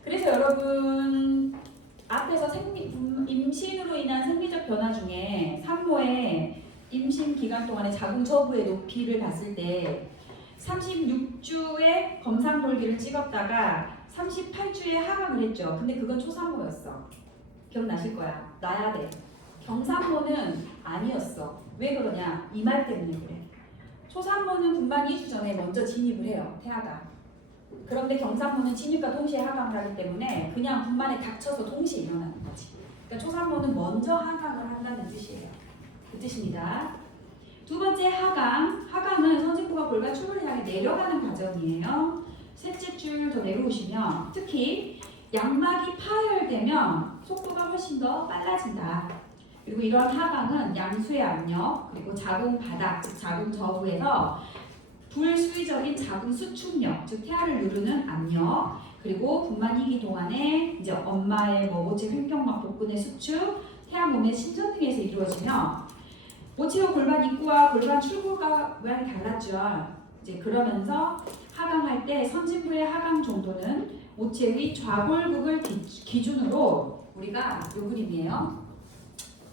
그래서 여러분 앞에서 임신으로 인한 생리적 변화 중에 산모의 임신 기간 동안의 자궁 저부의 높이를 봤을 때 36주에 검산골기를 찍었다가 38주에 하강을 했죠. 근데 그건 초산모였어. 기억나실 거야. 나야 돼. 경산모는 아니었어. 왜 그러냐? 이 말 때문에 그래. 초산모는 분만 2주 전에 먼저 진입을 해요. 태아가. 그런데 경산모는 진입과 동시에 하강을 하기 때문에 그냥 분만에 닥쳐서 동시에 일어나는 거지. 그러니까 초산모는 먼저 하강을 한다는 뜻이에요. 그 뜻입니다. 두 번째 하강. 하강은 선진부가 골반 출구를 향해 내려가는 과정이에요. 셋째 줄 더 내려오시면 특히 양막이 파열되면 속도가 훨씬 더 빨라진다. 그리고 이런 하강은 양수의 압력, 그리고 자궁 바닥, 즉 자궁 저부에서 불수의적인 자궁 수축력, 즉 태아를 누르는 압력, 그리고 분만이기 동안에 이제 엄마의 모체 횡격막 복근의 수축, 태아 몸의 신전 등에서 이루어지며 모체의 골반 입구와 골반 출구가 모양이 달랐죠. 이제 그러면서 하강할 때 선진부의 하강 정도는 모체의 좌골극을 기준으로 우리가 요 그림이에요.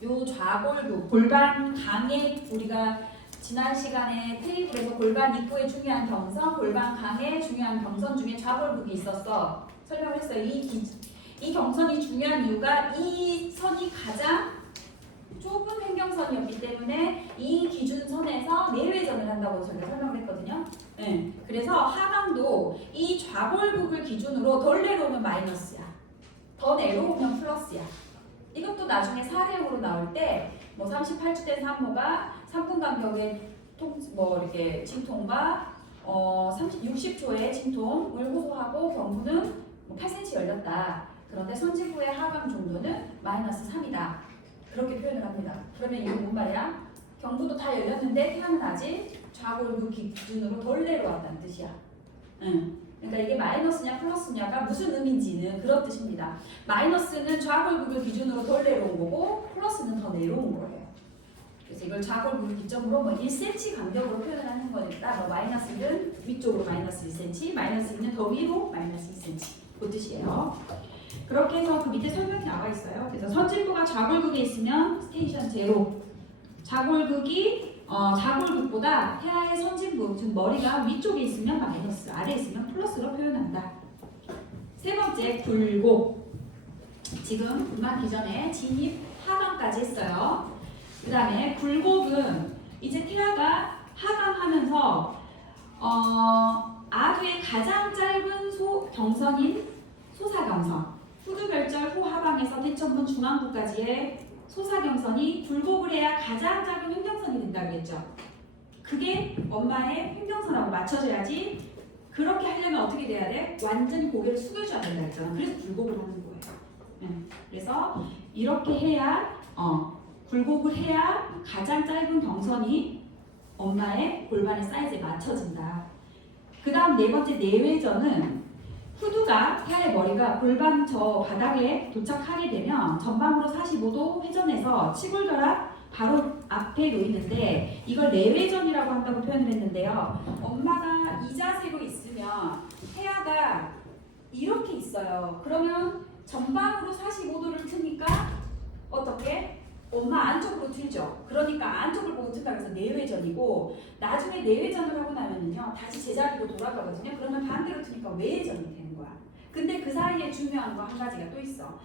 요 좌골극, 골반 강의 우리가 지난 시간에 테이블에서 골반 입구의 중요한 경선, 골반 강의 중요한 경선 중에 좌골극이 있었어. 설명을 했어요. 이 경선이 중요한 이유가 이 선이 가장 좁은 횡경선이었기 때문에 이 기준선에서 내외전을 한다고 저희가 설명을 했거든요. 네. 그래서 하강도 이 좌골극을 기준으로 덜 내려오면 마이너스야. 더 내려오면 플러스야. 이것도 나중에 사례용으로 나올 때 뭐 38주 된 산모가 3분 간격의 이렇게 진통과 60초의 진통을 호소하고 경부는 뭐 8cm 열렸다. 그런데 선진부의 하강 정도는 마이너스 3이다. 그렇게 표현을 합니다. 그러면 이건 뭔 말이야? 경부도 다 열렸는데 태아는 아직 좌골극 기준으로 덜 내려왔다는 뜻이야. 그러니까 이게 마이너스냐 플러스냐가 무슨 의미인지는 그런 뜻입니다. 마이너스는 좌골극을 기준으로 덜 내려온 거고 플러스는 더 내려온 거예요. 그래서 이걸 좌골극을 기점으로 뭐 1cm 간격으로 표현을 하는 거니까 뭐 마이너스 1은 위쪽으로 마이너스 1cm, 마이너스 2는 더 위로 마이너스 2cm 그 뜻이에요. 그렇게 해서 그 밑에 설명이 나와 있어요. 그래서 선진부가 좌골극에 있으면 스테이션 제로, 좌골극보다 태아의 선진부, 즉 머리가 위쪽에 있으면 마이너스, 아래에 있으면 플러스로 표현한다. 세 번째, 굴곡. 지금 분만기 전에 진입 하강까지 했어요. 그 다음에 굴곡은 이제 태아가 하강하면서 아두의 가장 짧은 경선인 소사경선, 후두별절 후하강에서 태천분 중앙부까지의 소사경선이 굴곡을 해야 가장 작은 횡경선이 된다고 했죠. 그게 엄마의 횡경선하고 맞춰져야지. 그렇게 하려면 어떻게 돼야 돼? 완전히 고개를 숙여줘야 된다 했잖아. 그래서 굴곡을 하는 거예요. 그래서 이렇게 해야 굴곡을 해야 가장 짧은 경선이 엄마의 골반의 사이즈에 맞춰진다. 그 다음 네 번째 내외전은 후두가 태아의 머리가 골반 저 바닥에 도착하게 되면 전방으로 45도 회전해서 치골결합 바로 앞에 놓이는데 이걸 내외전이라고 한다고 표현을 했는데요. 엄마가 이 자세로 있으면 태아가 이렇게 있어요. 그러면 전방으로 45도를 트니까 어떻게? 엄마 안쪽으로 틀죠. 그러니까 안쪽을 보고 튼다고 해서 내외전이고 나중에 내외전을 하고 나면은요 다시 제자리로 돌아가거든요. 그러면 반대로 트니까 외외전이 되는 거야. 근데 그 사이에 중요한 거 한 가지가 또 있어.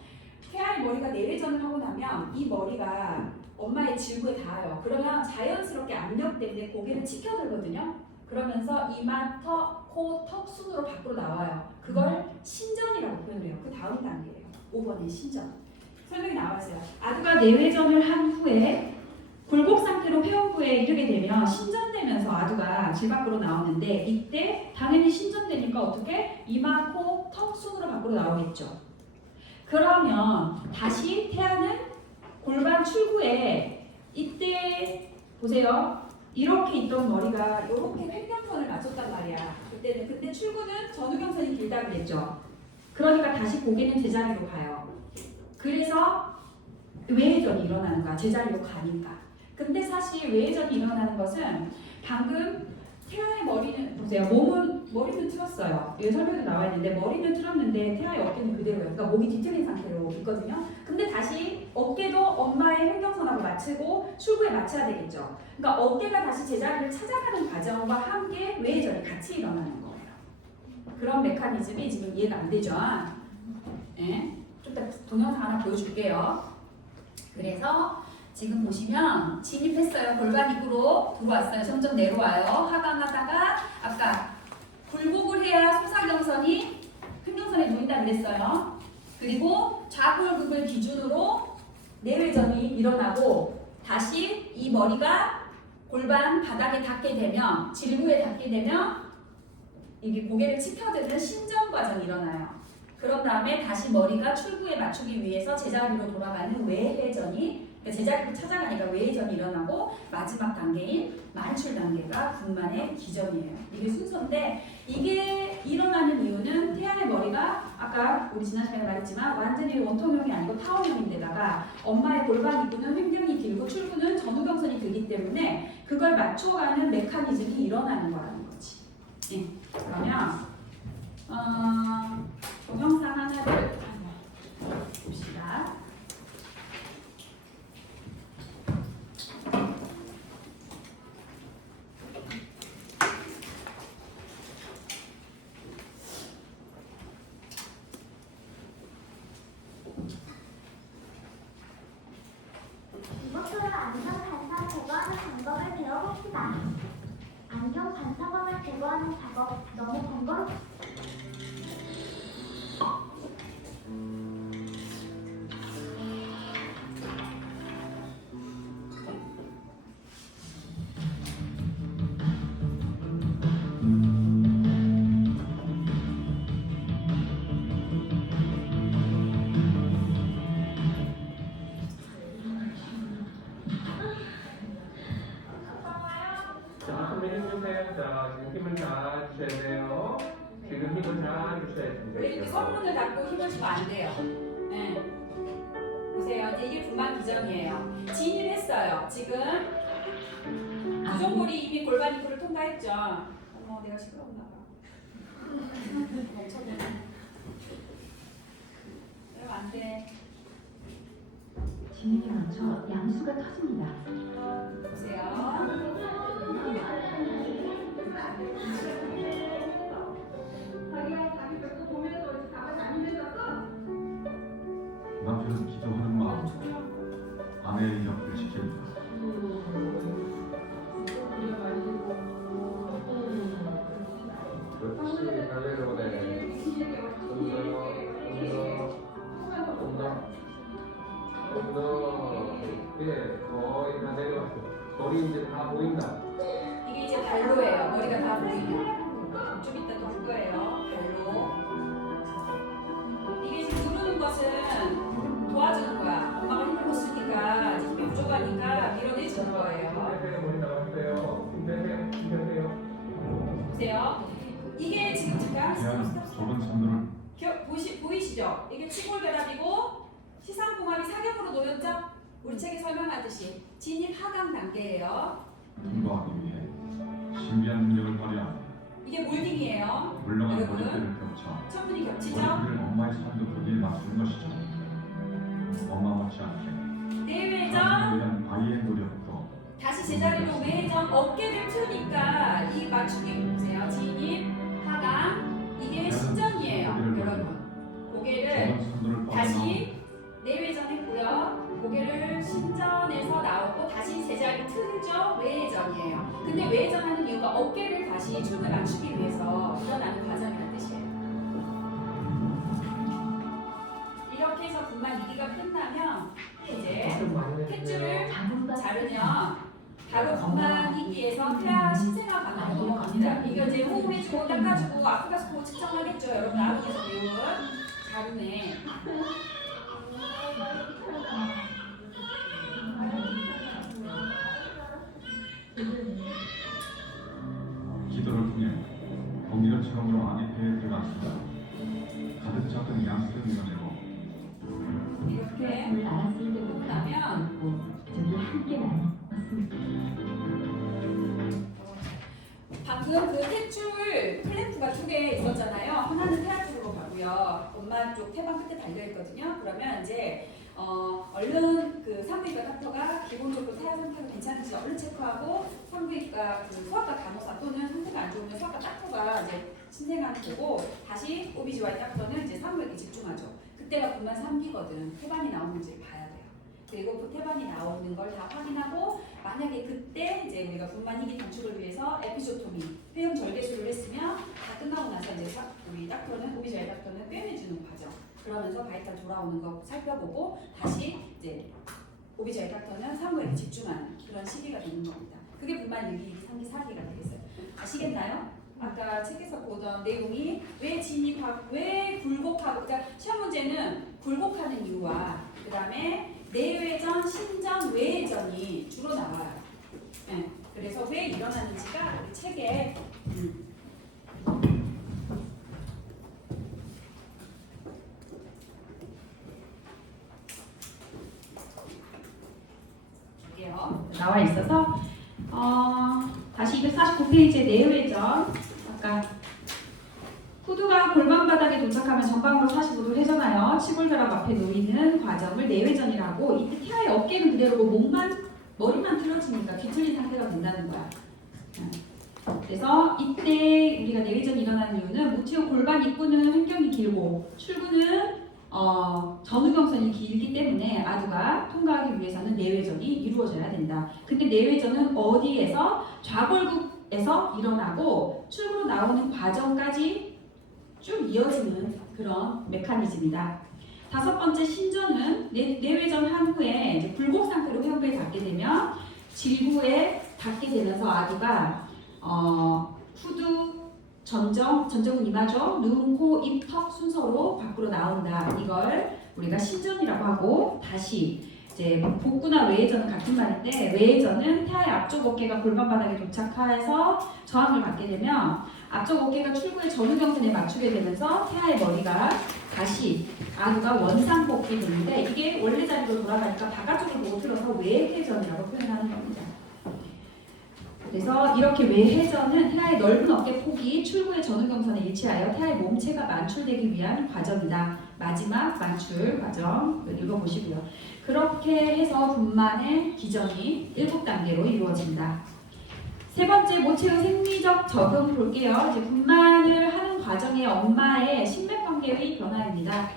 태아의 머리가 내외전을 하고 나면 이 머리가 엄마의 질부에 닿아요. 그러면 자연스럽게 압력 때문에 고개를 치켜들거든요. 그러면서 이마, 턱, 코, 턱 순으로 밖으로 나와요. 그걸 신전이라고 표현을 해요. 그 다음 단계예요. 5번의 신전. 설명이 나와 있어요. 아두가 내외전을 한 후에 굴곡 상태로 회원부에 이르게 되면 신전되면서 아두가 질 밖으로 나오는데 이때 당연히 신전되니까 어떻게? 이마, 코, 턱 순으로 밖으로 나오겠죠. 그러면 다시 태아는 골반 출구에 이때 보세요. 이렇게 있던 머리가 이렇게 횡경선을 맞췄단 말이야. 그때 출구는 전후경선이 길다 그랬죠. 그러니까 다시 고개는 제자리로 가요. 그래서 외회전이 일어나는 거야. 제자리로 가니까. 근데 사실 외회전이 일어나는 것은 방금 태아의 머리는 보세요. 머리는 틀었어요. 여기 설명이 나와 있는데 머리는 틀었는데 태아의 어깨는 그대로예요. 그러니까 목이 뒤틀린 상태로 있거든요. 근데 다시 어깨도 엄마의 횡경선하고 맞추고 출구에 맞춰야 되겠죠. 그러니까 어깨가 다시 제자리를 찾아가는 과정과 함께 외회전이 같이 일어나는 거예요. 그런 메커니즘이 지금 이해가 안 되죠. 네? 좀 이따 동영상 하나 보여줄게요. 그래서 지금 보시면 진입했어요. 골반 입구로 들어왔어요. 점점 내려와요. 하강하다가 아까 굴곡을 해야 소사경선이 횡경선에 놓인다 그랬어요. 그리고 좌골극을 기준으로 내외전이 일어나고 다시 이 머리가 골반 바닥에 닿게 되면 질부에 닿게 되면 이게 고개를 치켜드는 신전 과정이 일어나요. 그런 다음에 다시 머리가 출구에 맞추기 위해서 제자리로 돌아가는 외회전이, 그러니까 제자리로 찾아가니까 외회전이 일어나고 마지막 단계인 만출 단계가 분만의 기전이에요. 이게 순서인데 이게 일어나는 이유는 태아의 머리가 아까 우리 지난 시간에 말했지만 완전히 원통형이 아니고 타원형인데다가 엄마의 골반 입구는 횡령이 길고 출구는 전후경선이 길기 때문에 그걸 맞춰가는 메커니즘이 일어나는 거라는 거지. 네. 그러면 동영상 하나를 봅시다. 이것으로 안경 반사 제거하는 방법을 배워봅시다. 안경 반사광을 제거하는 작업 너무 번거롭. 자, 준비 해주세요. 자, 지금 힘을 다 주셔야 돼요. 지금 힘을 다 주셔야 왜 이렇게 돼요. 선문을 닫고 힘을 주면 안 돼요. 네. 보세요. 이제 이게 분만 기전이에요. 진입 했어요. 지금 구종골이 이미 골반 입구를 통과했죠. 어머, 내가 시끄러웠나 봐. 멈춰네. 그럼 안 돼. 진입이 먼저 양수가 터집니다. 보세요. 남편은 기도하는 마음 아내의 옆을 지킵니다. 그렇지, 달래로 돼. 예, 거의 다 내려왔어. 머리 이제 다 보인다. 이게 이제 발로예요. 머리가 다 보이면. 좀 이따 또 할 거예요. 발로. 이게 지금 누르는 것은 도와주는 거야. 엄마가 힘을 못 쓰니까 이제 힘이 부족하니까 밀어내주는 거예요. 힘내세요, 머리 나왔어요. 힘내세요, 힘내세요. 보세요. 이게 지금 잠깐 대한 좁은 선두를 보이시죠? 이게 치골결합이고 시상봉합이 사경으로 놓였죠? 우리 책에 설명하듯이 진입 하강 단계예요. 통과하기 위해 신비한 능력을 발휘합니다. 이게 몰딩이에요. 물렁한 여러분, 머리띠를 겹쳐 천문이 겹치죠? 머리띠를 엄마의 선두 부기에 맞추는 것이죠. 엄마 못지않게 내외전 가슴을 위한 아이의 노력도 다시 제자리로 외전 어깨를 트니까 이 맞추기 보세요. 진입 하강 이게 신전이에요. 여러분 고개를 좁은 선두를 뻗어나온 다시 내외전했고요. 고개를 신전에서 나오고 다시 제자리 틀죠. 외전이에요. 근데 외전하는 이유가 어깨를 다시 춤을 맞추기 위해서 일어나는 과정이라는 뜻이에요. 이렇게 해서 분만 2기가 끝나면 이제 탯줄을 자르면 바로 분만 2기에서 태아 신생아 반응으로 넘어갑니다. 이거 이제 호흡해주고 닦아주고 아프다 싶고 측정하겠죠. 여러분 아버지에서 배운 자르네. 기도를 통해 공기를 처음으로 아기 배에 들어갔습니다. 가득 잡은 양수를 밀어내고 이렇게 물 알았을 때부터 나면 저기 함께 나눴습니다. 방금 그 탯줄 클램프가 2개 있었잖아요. 하나는 태아 쪽으로 가고요. 엄마 쪽 태반 끝에 달려있거든요. 그러면 이제 얼른 그 산부인과 닥터가 기본적으로 태아 상태가 괜찮은지 얼른 체크하고 산부인과 그 소아과 간호사 또는 상태가 안 좋으면 소아과 닥터가 이제 신생아를 보고 다시 OBGYN 닥터는 이제 산부에게 집중하죠. 그때가 분만 3기거든. 태반이 나오는지 봐야 돼요. 그리고 그 태반이 나오는 걸 다 확인하고 만약에 그때 이제 우리가 분만 희귀 단축을 위해서 에피조토미 폐렴 절개술을 했으면 다 끝나고 나서 이제 우리 닥터는 OBGYN 닥터는 꿰매주는 과정 그러면서 바이탈 돌아오는 거 살펴보고 다시 이제 OBGYN 닥터는 산부에게 집중하는 그런 시기가 되는 겁니다. 그게 분만 6기, 3기, 4기가 되겠어요. 아시겠나요? 아까 책에서 보던 내용이 왜 굴곡하고, 그러니까 시험 문제는 굴곡하는 이유와 그 다음에 내외전, 신전, 외전이 주로 나와요. 네. 그래서 왜 일어나는지가 우리 책에 나와 있어서 다시 249페이지의 내외전 아까 후두가 골반 바닥에 도착하면 전방으로 45도 회전하여 치골결합 앞에 놓이는 과정을 내외전이라고 이때 태아의 어깨는 그대로고 머리만 틀어지니까 뒤틀린 상태가 된다는 거야. 그래서 이때 우리가 내외전이 일어나는 이유는 모티오 골반 입구는 횡격이 길고 출구는 전후경선이 길기 때문에 아두가 통과하기 위해서는 내외전이 이루어져야 된다. 근데 내외전은 어디에서 좌골국에서 일어나고 출구로 나오는 과정까지 쭉 이어지는 그런 메커니즘이다. 다섯 번째 신전은 내외전 한 후에 이제 굴곡 상태로 회음부에 닿게 되면 질구에 닿게 되면서 아두가 후두 전정은 이마죠. 눈, 코, 입, 턱 순서로 밖으로 나온다. 이걸 우리가 신전이라고 하고 다시 이제 복부나 외회전은 같은 말인데 외회전은 태아의 앞쪽 어깨가 골반 바닥에 도착해서 저항을 받게 되면 앞쪽 어깨가 출구의 전후경선에 맞추게 되면서 태아의 머리가 다시 아두가 원상 뻗게 되는데 이게 원래 자리로 돌아가니까 바깥쪽을 보고 틀어서 외회전이라고 표현하는 겁니다. 그래서 이렇게 외회전은 태아의 넓은 어깨 폭이 출구의 전후경선에 일치하여 태아의 몸체가 만출되기 위한 과정이다. 마지막 만출 과정 읽어보시고요. 그렇게 해서 분만의 기전이 7단계로 이루어진다. 세 번째 모체의 생리적 적응 볼게요. 이제 분만을 하는 과정에 엄마의 심맥관계의 변화입니다.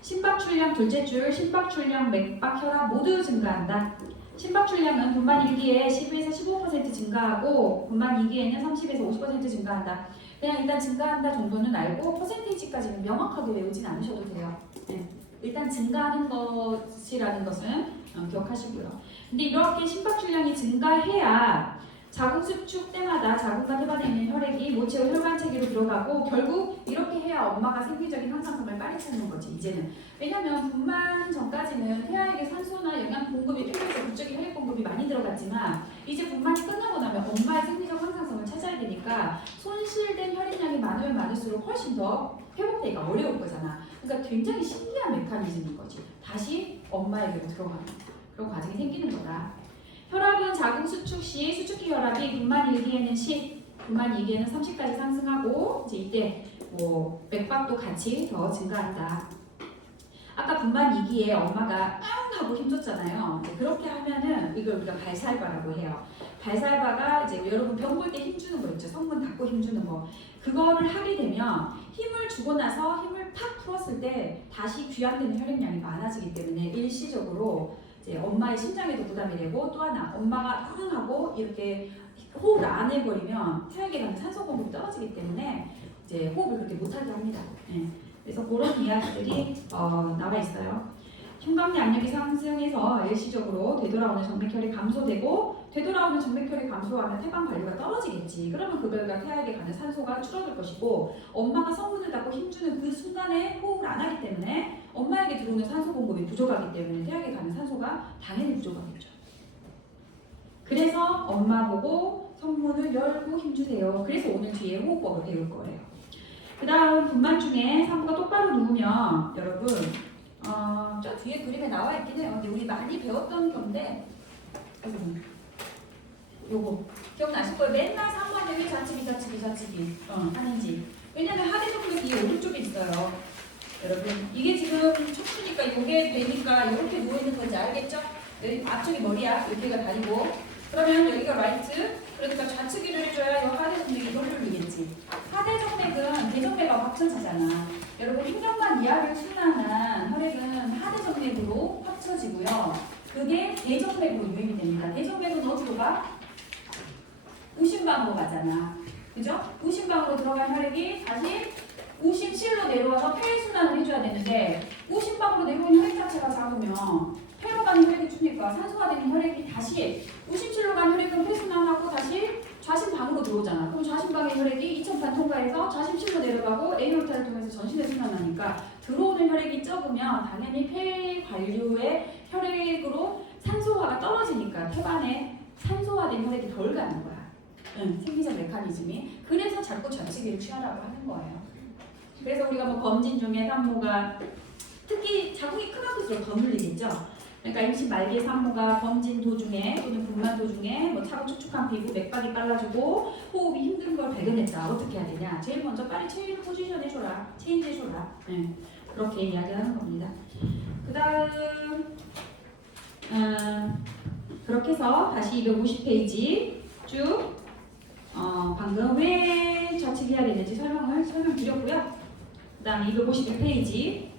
심박출량 둘째 줄, 심박출량, 맥박, 혈압 모두 증가한다. 심박출량은 분만 1기에 10에서 15% 증가하고 분만 2기에는 30에서 50% 증가한다. 그냥 일단 증가한다 정도는 알고 퍼센테이지까지는 명확하게 외우진 않으셔도 돼요. 네. 일단 증가하는 것이라는 것은 기억하시고요. 근데 이렇게 심박출량이 증가해야 자궁수축 때마다 자궁과 태반에 있는 혈액이 모체의 혈관체계로 들어가고 결국 이렇게 해야 엄마가 생리적인 항상성을 빨리 찾는 거지 이제는. 왜냐면 분만 전까지는 태아에게 산소나 영양 공급이 필요해서 그쪽에 혈액 공급이 많이 들어갔지만 이제 분만이 끝나고 나면 엄마의 생리적 항상성을 찾아야 되니까 손실된 혈액량이 많으면 많을수록 훨씬 더 회복되기가 어려울 거잖아. 그러니까 굉장히 신기한 메커니즘인 거지. 다시 엄마에게로 들어가는 그런 과정이 생기는 거다. 혈압은 자궁 수축 시 수축기 혈압이 분만 1기에는 10, 분만 2기에는 30까지 상승하고 이제 이때 뭐 맥박도 같이 더 증가한다. 아까 분만 2기에 엄마가 깡 하고 힘줬잖아요. 그렇게 하면은 이걸 우리가 발살바라고 해요. 발살바가 이제 여러분 병 볼 때 힘주는 거 있죠. 성문 닫고 힘주는 거. 그거를 하게 되면 힘을 주고 나서 힘을 팍 풀었을 때 다시 귀환되는 혈액량이 많아지기 때문에 일시적으로 이제 엄마의 심장에도 부담이 되고 또 하나 엄마가 응 하고 이렇게 호흡을 안 해버리면 태아에게 가는 산소 공급이 떨어지기 때문에 이제 호흡을 그렇게 못하게 합니다. 네. 그래서 그런 이야기들이 나와 있어요. 흉곽내 압력이 상승해서 일시적으로 되돌아오는 정맥혈이 감소되고 되돌아오는 정맥혈이 감소하면 태방 관리가 떨어지겠지. 그러면 그 결과 태아에게 가는 산소가 줄어들 것이고 엄마가 성문을 닫고 힘주는 그 순간에 호흡을 안 하기 때문에 엄마에게 들어오는 산소 공급이 부족하기 때문에 태아에게 가는 산소가 당연히 부족하겠죠. 그래서 엄마 보고 성문을 열고 힘주세요. 그래서 오늘 뒤에 호흡법을 배울 거예요. 그 다음 분만 중에 산부가 똑바로 누우면 여러분 저 뒤에 그림에 나와 있긴 해요. 근데 우리 많이 배웠던 건데 요거 기억나실 거예요. 맨날 산부한테 왜 좌측이 하는지. 왜냐면 하대정맥이 오른쪽에 있어요. 여러분 이게 지금 척추니까 이게 되니까 이렇게 누워있는 건지 알겠죠? 여기 앞쪽이 머리야. 여기가 다리고 그러면 여기가 라이트. 그러니까 좌측위를 해줘야 이 하대정맥이 이걸 누르겠지. 하대정맥은 대정맥과 합쳐지잖아. 여러분 흉곽만 이하를 순환한 혈액은 하대정맥으로 합쳐지고요. 그게 대정맥으로 유입이 됩니다. 대정맥은 어디로 가? 우심방으로 가잖아. 그죠? 우심방으로 들어간 혈액이 다시 우심실로 내려와서 폐순환을 해줘야 되는데 우심방으로 내려온 혈액 자체가 작으면 폐로 가는 혈액이 주니까 산소가 되는 혈액이 다시 우심실로 간 혈액은 폐순환하고 다시 좌심방으로 들어오잖아. 그럼 좌심방의 혈액이 이천판 통과해서 좌심실로 내려가고 에이오르타를 통해서 전신에 순환하니까 들어오는 혈액이 적으면 당연히 폐 관류의 혈액으로 산소화가 떨어지니까 태반에 산소화된 혈액이 덜 가는 거야. 생리적 메커니즘이. 그래서 자꾸 전치기를 취하라고 하는 거예요. 그래서 우리가 뭐 검진 중에 산모가 특히 자궁이 크면 클수록 더 눌리겠죠. 그러니까 임신 말기의 산모가 검진 도중에 또는 분만 도중에 뭐 차고 축축한 피부, 맥박이 빨라지고 호흡이 힘든 걸 발견했다. 어떻게 해야 되냐? 제일 먼저 빨리 체인을 포지션 해줘라. 체인지 해줘라. 그렇게 이야기하는 겁니다. 그 다음 그렇게 해서 다시 250페이지 쭉 방금 왜 좌측해야 되는지 설명드렸고요. 그 다음에 251페이지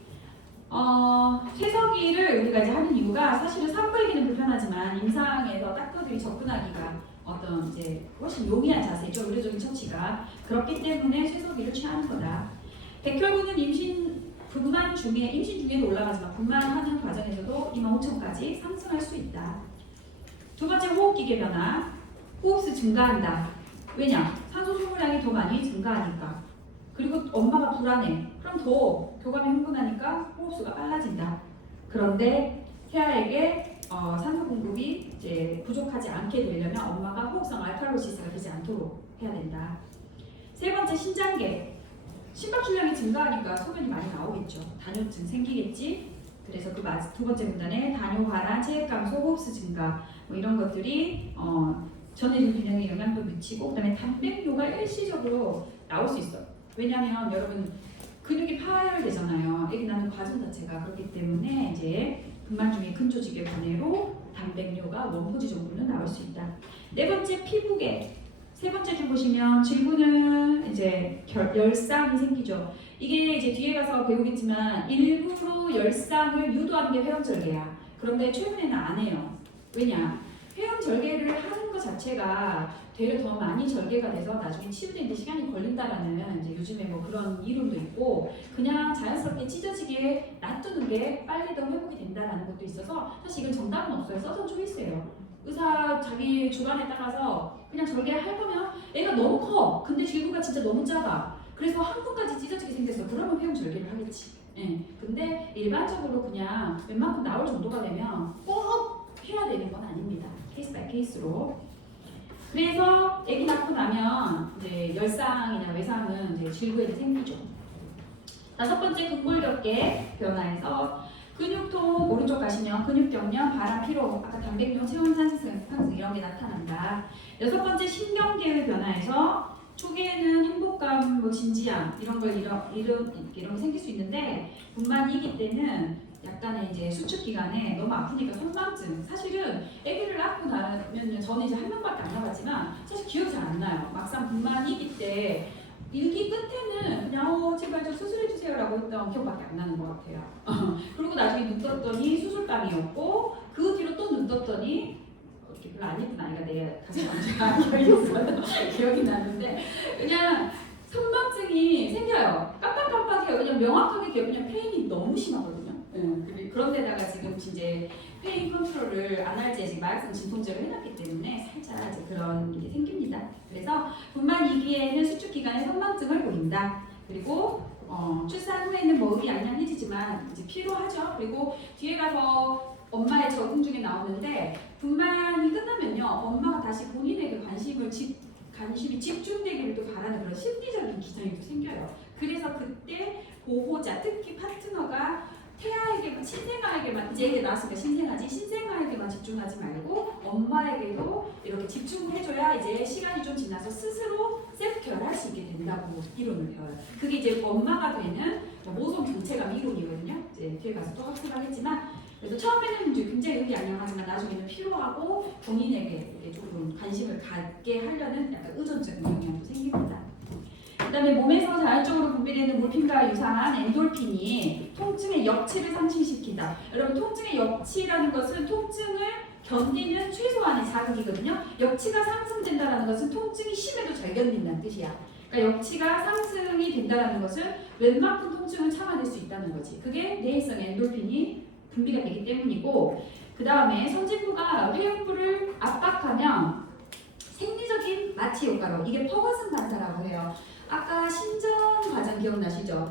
쇠석이를 우리가 이제 하는 이유가 사실은 산부에게는 불편하지만 임상에서 닥터들이 접근하기가 어떤 이제 훨씬 용이한 자세죠. 의료적인 처치가. 그렇기 때문에 쇠석이를 취하는 거다. 백혈구는 분만 중에 임신 중에도 올라가지만 분만하는 과정에서도 25,000까지 상승할 수 있다. 두 번째 호흡기계 변화. 호흡수 증가한다. 왜냐? 산소 소모량이 더 많이 증가하니까. 그리고 엄마가 불안해. 그럼 더 교감이 흥분하니까 호흡수가 빨라진다. 그런데 태아에게 산소 공급이 이제 부족하지 않게 되려면 엄마가 호흡성 알칼로시스가 되지 않도록 해야 된다. 세 번째 신장계. 심박출량이 증가하니까 소변이 많이 나오겠죠. 단뇨증 생기겠지. 그래서 그 두 번째 문단에 단뇨 발환, 체액 감소, 호흡수 증가 뭐 이런 것들이 전해질 균형에 영향도 미치고 그다음에 단백뇨가 일시적으로 나올 수 있어요. 왜냐하면 여러분 근육이 파열되잖아요. 애기 낳는 과정 자체가. 그렇기 때문에 이제 분만 중에 근조직의 분해로 단백뇨가 원포지 정도는 나올 수 있다. 네 번째 피부계. 세 번째 줄 보시면 질구는 이제 열상이 생기죠. 이게 이제 뒤에 가서 배우겠지만 일부러 열상을 유도하는 게 회원절개야. 그런데 최근에는 안 해요. 왜냐? 회원절개를 하는 것 자체가 되려 더 많이 절개가 돼서 나중에 치유되는데 시간이 걸린다라는 이제 요즘에 뭐 그런 이론도 있고 그냥 자연스럽게 찢어지게 놔두는 게 빨리 더 회복이 된다라는 것도 있어서 사실 이건 정답은 없어요. 써서 초이스예요. 의사 자기 주관에 따라서 그냥 절개할 거면 애가 너무 커. 근데 질구가 진짜 너무 작아. 그래서 한 분까지 찢어지게 생겼어. 그러면 회원 절개를 하겠지. 근데 일반적으로 그냥 웬만큼 나올 정도가 되면 꼭 해야 되는 건 아닙니다. 케이스 바이 케이스로. 그래서 아기 낳고 나면 이제 열상이나 외상은 이제 질구에 생기죠. 다섯 번째 근골격계 변화에서 근육통 오른쪽 가시면 근육경련, 바람, 피로, 아까 단백뇨, 체온 상승 이런 게 나타난다. 여섯 번째 신경계의 변화에서 초기에는 행복감, 뭐 진지함 이런 거 생길 수 있는데 분만 2기 때는 약간의 이제 수축 기간에 너무 아프니까 선망증. 사실은 아기를 낳고 나면 저는 이제 한 명밖에 안 나봤지만 사실 기억이 잘 안 나요. 막상 분만 2기 때 1기 끝에는 그냥 제발 좀 수술해주세요라고 했던 기억밖에 안 나는 것 같아요. 그리고 나중에 눈 떴더니 수술방이었고 그 뒤로 또 눈 떴더니 이렇게 별로 안 예쁜 아이가 내 가슴 앉아 있어요. 기억이 나는데 그냥 선망증이 생겨요. 깜빡깜빡해요. 그냥 명확하게 기억, 그냥 페인이 너무 심하거든요. 그런데다가 지금 이제 페인 컨트롤을 안할제 지금 마약성 진통제를 해놨기 때문에 살짝 이제 그런 게 생깁니다. 그래서 분만 2기에는 수축 기간에 선망증을 보인다. 그리고 출산 후에는 뭐 의미 양양해지지만 이제 피로하죠. 그리고 뒤에 가서 엄마의 적응 중에 나오는데 분만이 끝나면요 엄마가 다시 본인에게 관심이 집중되기를 또 바라는 그런 심리적인 기전이 또 생겨요. 그래서 그때 보호자, 특히 파트너가 태아에게만, 신생아에게만, 이제 애기 낳았으니까 신생아에게만 집중하지 말고 엄마에게도 이렇게 집중을 해줘야 이제 시간이 좀 지나서 스스로 셀프케어를 할 수 있게 된다고 이론을 배워요. 그게 이제 엄마가 되는 모성 정체감 이론이거든요. 이제 뒤에 가서 또 학습하겠지만 그래서 처음에는 이제 굉장히 의기양양하지만 나중에는 필요하고 본인에게 이렇게 조금 관심을 갖게 하려는 약간 의존적인 영향도 생깁니다. 그 다음에 몸에서 자연적으로 분비되는 몰핀과 유사한 엔돌핀이 통증의 역치를 상실시킨다. 여러분 통증의 역치라는 것은 통증을 견디는 최소한의 자극이거든요. 역치가 상승된다는 것은 통증이 심해도 잘 견딘다는 뜻이야. 그러니까 역치가 상승이 된다는 것은 웬만큼 통증을 참아낼 수 있다는 거지. 그게 내일성 엔돌핀이 분비가 되기 때문이고 그 다음에 선진부가 회음부를 압박하면 생리적 신경적인 마취 효과로 이게 퍼거슨 반사라고 해요. 아까 신전 과정 기억나시죠?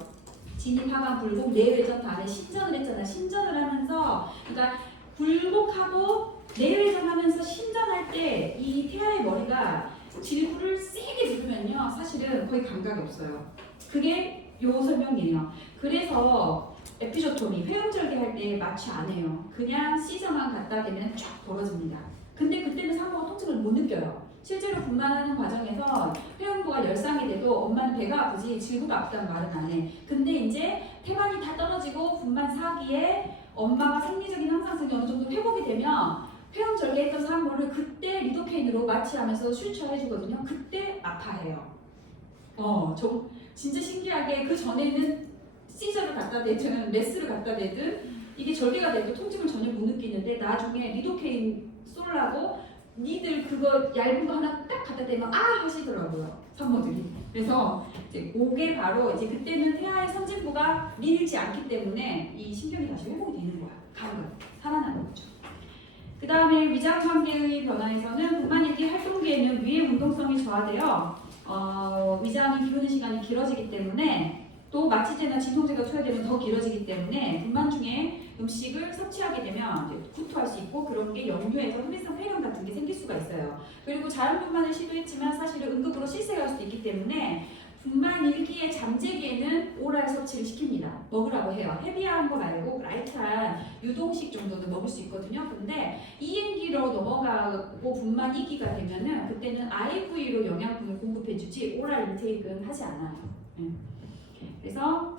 진입, 하강, 굴곡, 내외전 다음에 신전을 했잖아요. 신전을 하면서 그러니까 굴곡하고 내외전 하면서 신전할 때 이 태아의 머리가 질구를 세게 누르면요. 사실은 거의 감각이 없어요. 그게 요 설명이에요. 그래서 에피조토미, 회음절개 할 때 마취 안 해요. 그냥 시저만 갖다 대면 쫙 벌어집니다. 근데 그때는 산모가 통증을 못 느껴요. 실제로 분만하는 과정에서 회음부가 열상이 돼도 엄마는 배가 아프지 질구가 아프다는 말은 안 해. 근데 이제 태반이 다 떨어지고 분만 사기에 엄마가 생리적인 항상성이 어느 정도 회복이 되면 회음 절개했던 산모를 그때 리도케인으로 마취하면서 슈처해주거든요. 그때 아파해요. 좀 진짜 신기하게 그 전에는 시저를 갖다 대든 메스를 갖다 대든 이게 절개가 돼도 통증을 전혀 못 느끼는데 나중에 리도케인 쏠라고 니들 그거 얇은 거 하나 딱 갖다 대면 아 하시더라고요 산모들이. 그래서 이제 그게 바로 이제 그때는 태아의 선진부가 밀지 않기 때문에 이 신경이 다시 회복이 되는 거야. 감각 살아나는 거죠. 그 다음에 위장 관계의 변화에서는 분만일기 활동기에는 위의 운동성이 저하되어 위장이 비우는 시간이 길어지기 때문에 또 마취제나 진통제가 투여되면 더 길어지기 때문에 분만 중에 음식을 섭취하게 되면 이제 구토할 수 있고 그런 게 역류해서 흡입성 폐렴 같은 게 생길 수가 있어요. 그리고 자연 분만을 시도했지만 사실은 응급으로 실세가 할 수도 있기 때문에 분만 일기의 잠재기에는 오랄 섭취를 시킵니다. 먹으라고 해요. 헤비한 거 말고 라이트한 유동식 정도는 먹을 수 있거든요. 근데 이행기로 넘어가고 분만 2기가 되면은 그때는 IV로 영양분을 공급해주지 오랄 인테이크는 하지 않아요. 그래서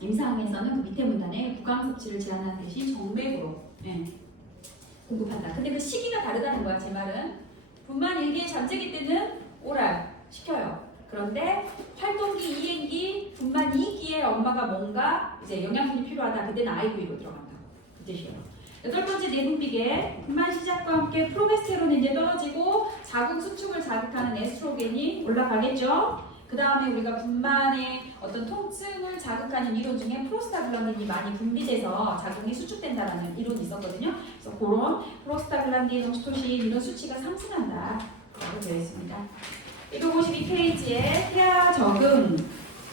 임상에서는 그 밑에 문단에 구강 섭취를 제한하는 대신 정맥으로 공급한다. 근데 그 시기가 다르다는 거야. 제 말은 분만 일기의 잠재기 때는 오랄 시켜요. 그런데 활동기 2행기, 분만 2기에 엄마가 뭔가 이제 영양분이 필요하다. 그때는 IV로 들어간다. 그 뜻이에요. 8번째 내분비계 분만 시작과 함께 프로게스테론이 이제 떨어지고 자궁 수축을 자극하는 에스트로겐이 올라가겠죠. 그 다음에 우리가 분만의 어떤 통증을 자극하는 이론 중에 프로스타글란딘이 많이 분비돼서 자궁이 수축된다라는 이론이 있었거든요. 그래서 그런 프로스타글란딘, 옥시토신 이런 수치가 상승한다 라고 되어 있습니다. 252페이지에 태아 적응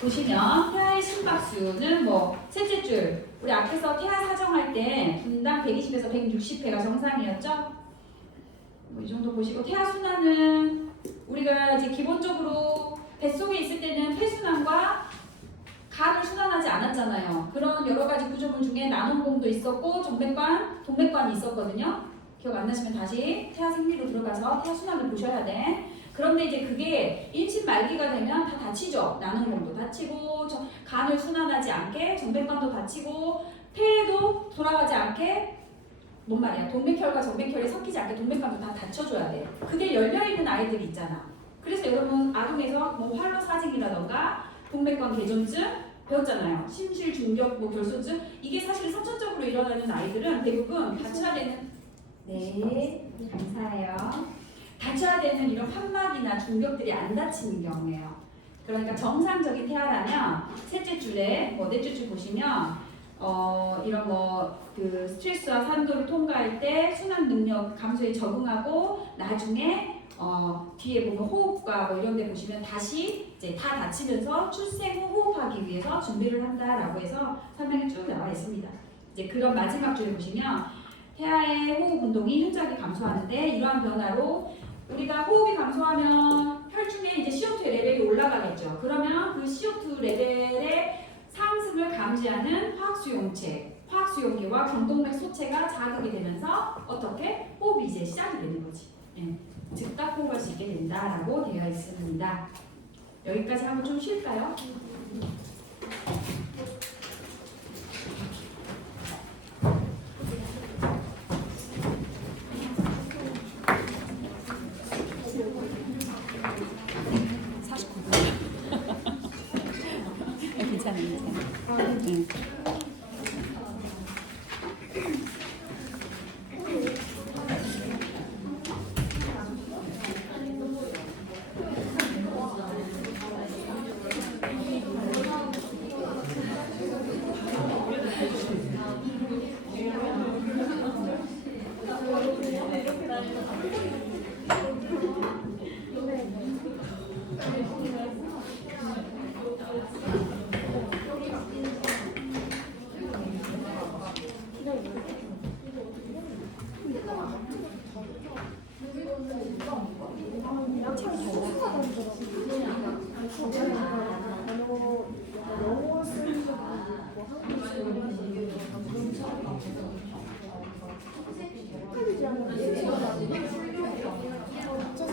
보시면 태아의 심박수는 뭐 셋째 줄 우리 앞에서 태아 사정할 때 분당 120에서 160회가 정상이었죠. 뭐 이 정도 보시고 태아 순환은 우리가 이제 기본적으로 뱃속에 있을 때는 폐순환과 간을 순환하지 않았잖아요. 그런 여러 가지 구조물 중에 나눔봉도 있었고 정맥관, 동맥관이 있었거든요. 기억 안 나시면 다시 태아 생리로 들어가서 태아 순환을 보셔야 돼. 그런데 이제 그게 임신 말기가 되면 다 다치죠. 나눔봉도 다치고 간을 순환하지 않게 정맥관도 다치고 폐도 돌아가지 않게 뭔 말이야. 동맥혈과 정맥혈이 섞이지 않게 동맥관도 다 다쳐줘야 돼. 그게 열려있는 아이들이 있잖아. 그래서 여러분 아동에서 뭐 활로 사진이라던가 동맥관 개존증 배웠잖아요. 심실 중격 뭐 결손증 이게 사실 선천적으로 일어나는 아이들은 대부분 다쳐야 되는 감사해요. 다쳐야 되는 이런 판막이나 중격들이 안 다치는 경우예요. 그러니까 정상적인 태아라면 셋째 줄에 뭐 넷째 줄 보시면 이런 뭐 그 스트레스와 산도를 통과할 때 순환 능력 감소에 적응하고 나중에 뒤에 보면 호흡과 뭐 이런 데 보시면 다시 이제 다 다치면서 출생 후 호흡하기 위해서 준비를 한다라고 해서 설명이 쭉 나와 있습니다. 이제 그런 마지막 줄에 보시면 태아의 호흡 운동이 현저하게 감소하는데 이러한 변화로 우리가 호흡이 감소하면 혈중에 이제 CO2의 레벨이 올라가겠죠. 그러면 그 CO2 레벨의 상승을 감지하는 화학수용체와 경동맥 소체가 자극이 되면서 어떻게 호흡이 이제 시작이 되는 거지. 즉각 호흡할 수 있게 된다라고 되어 있습니다. 여기까지 한번 좀 쉴까요? 괜찮아요.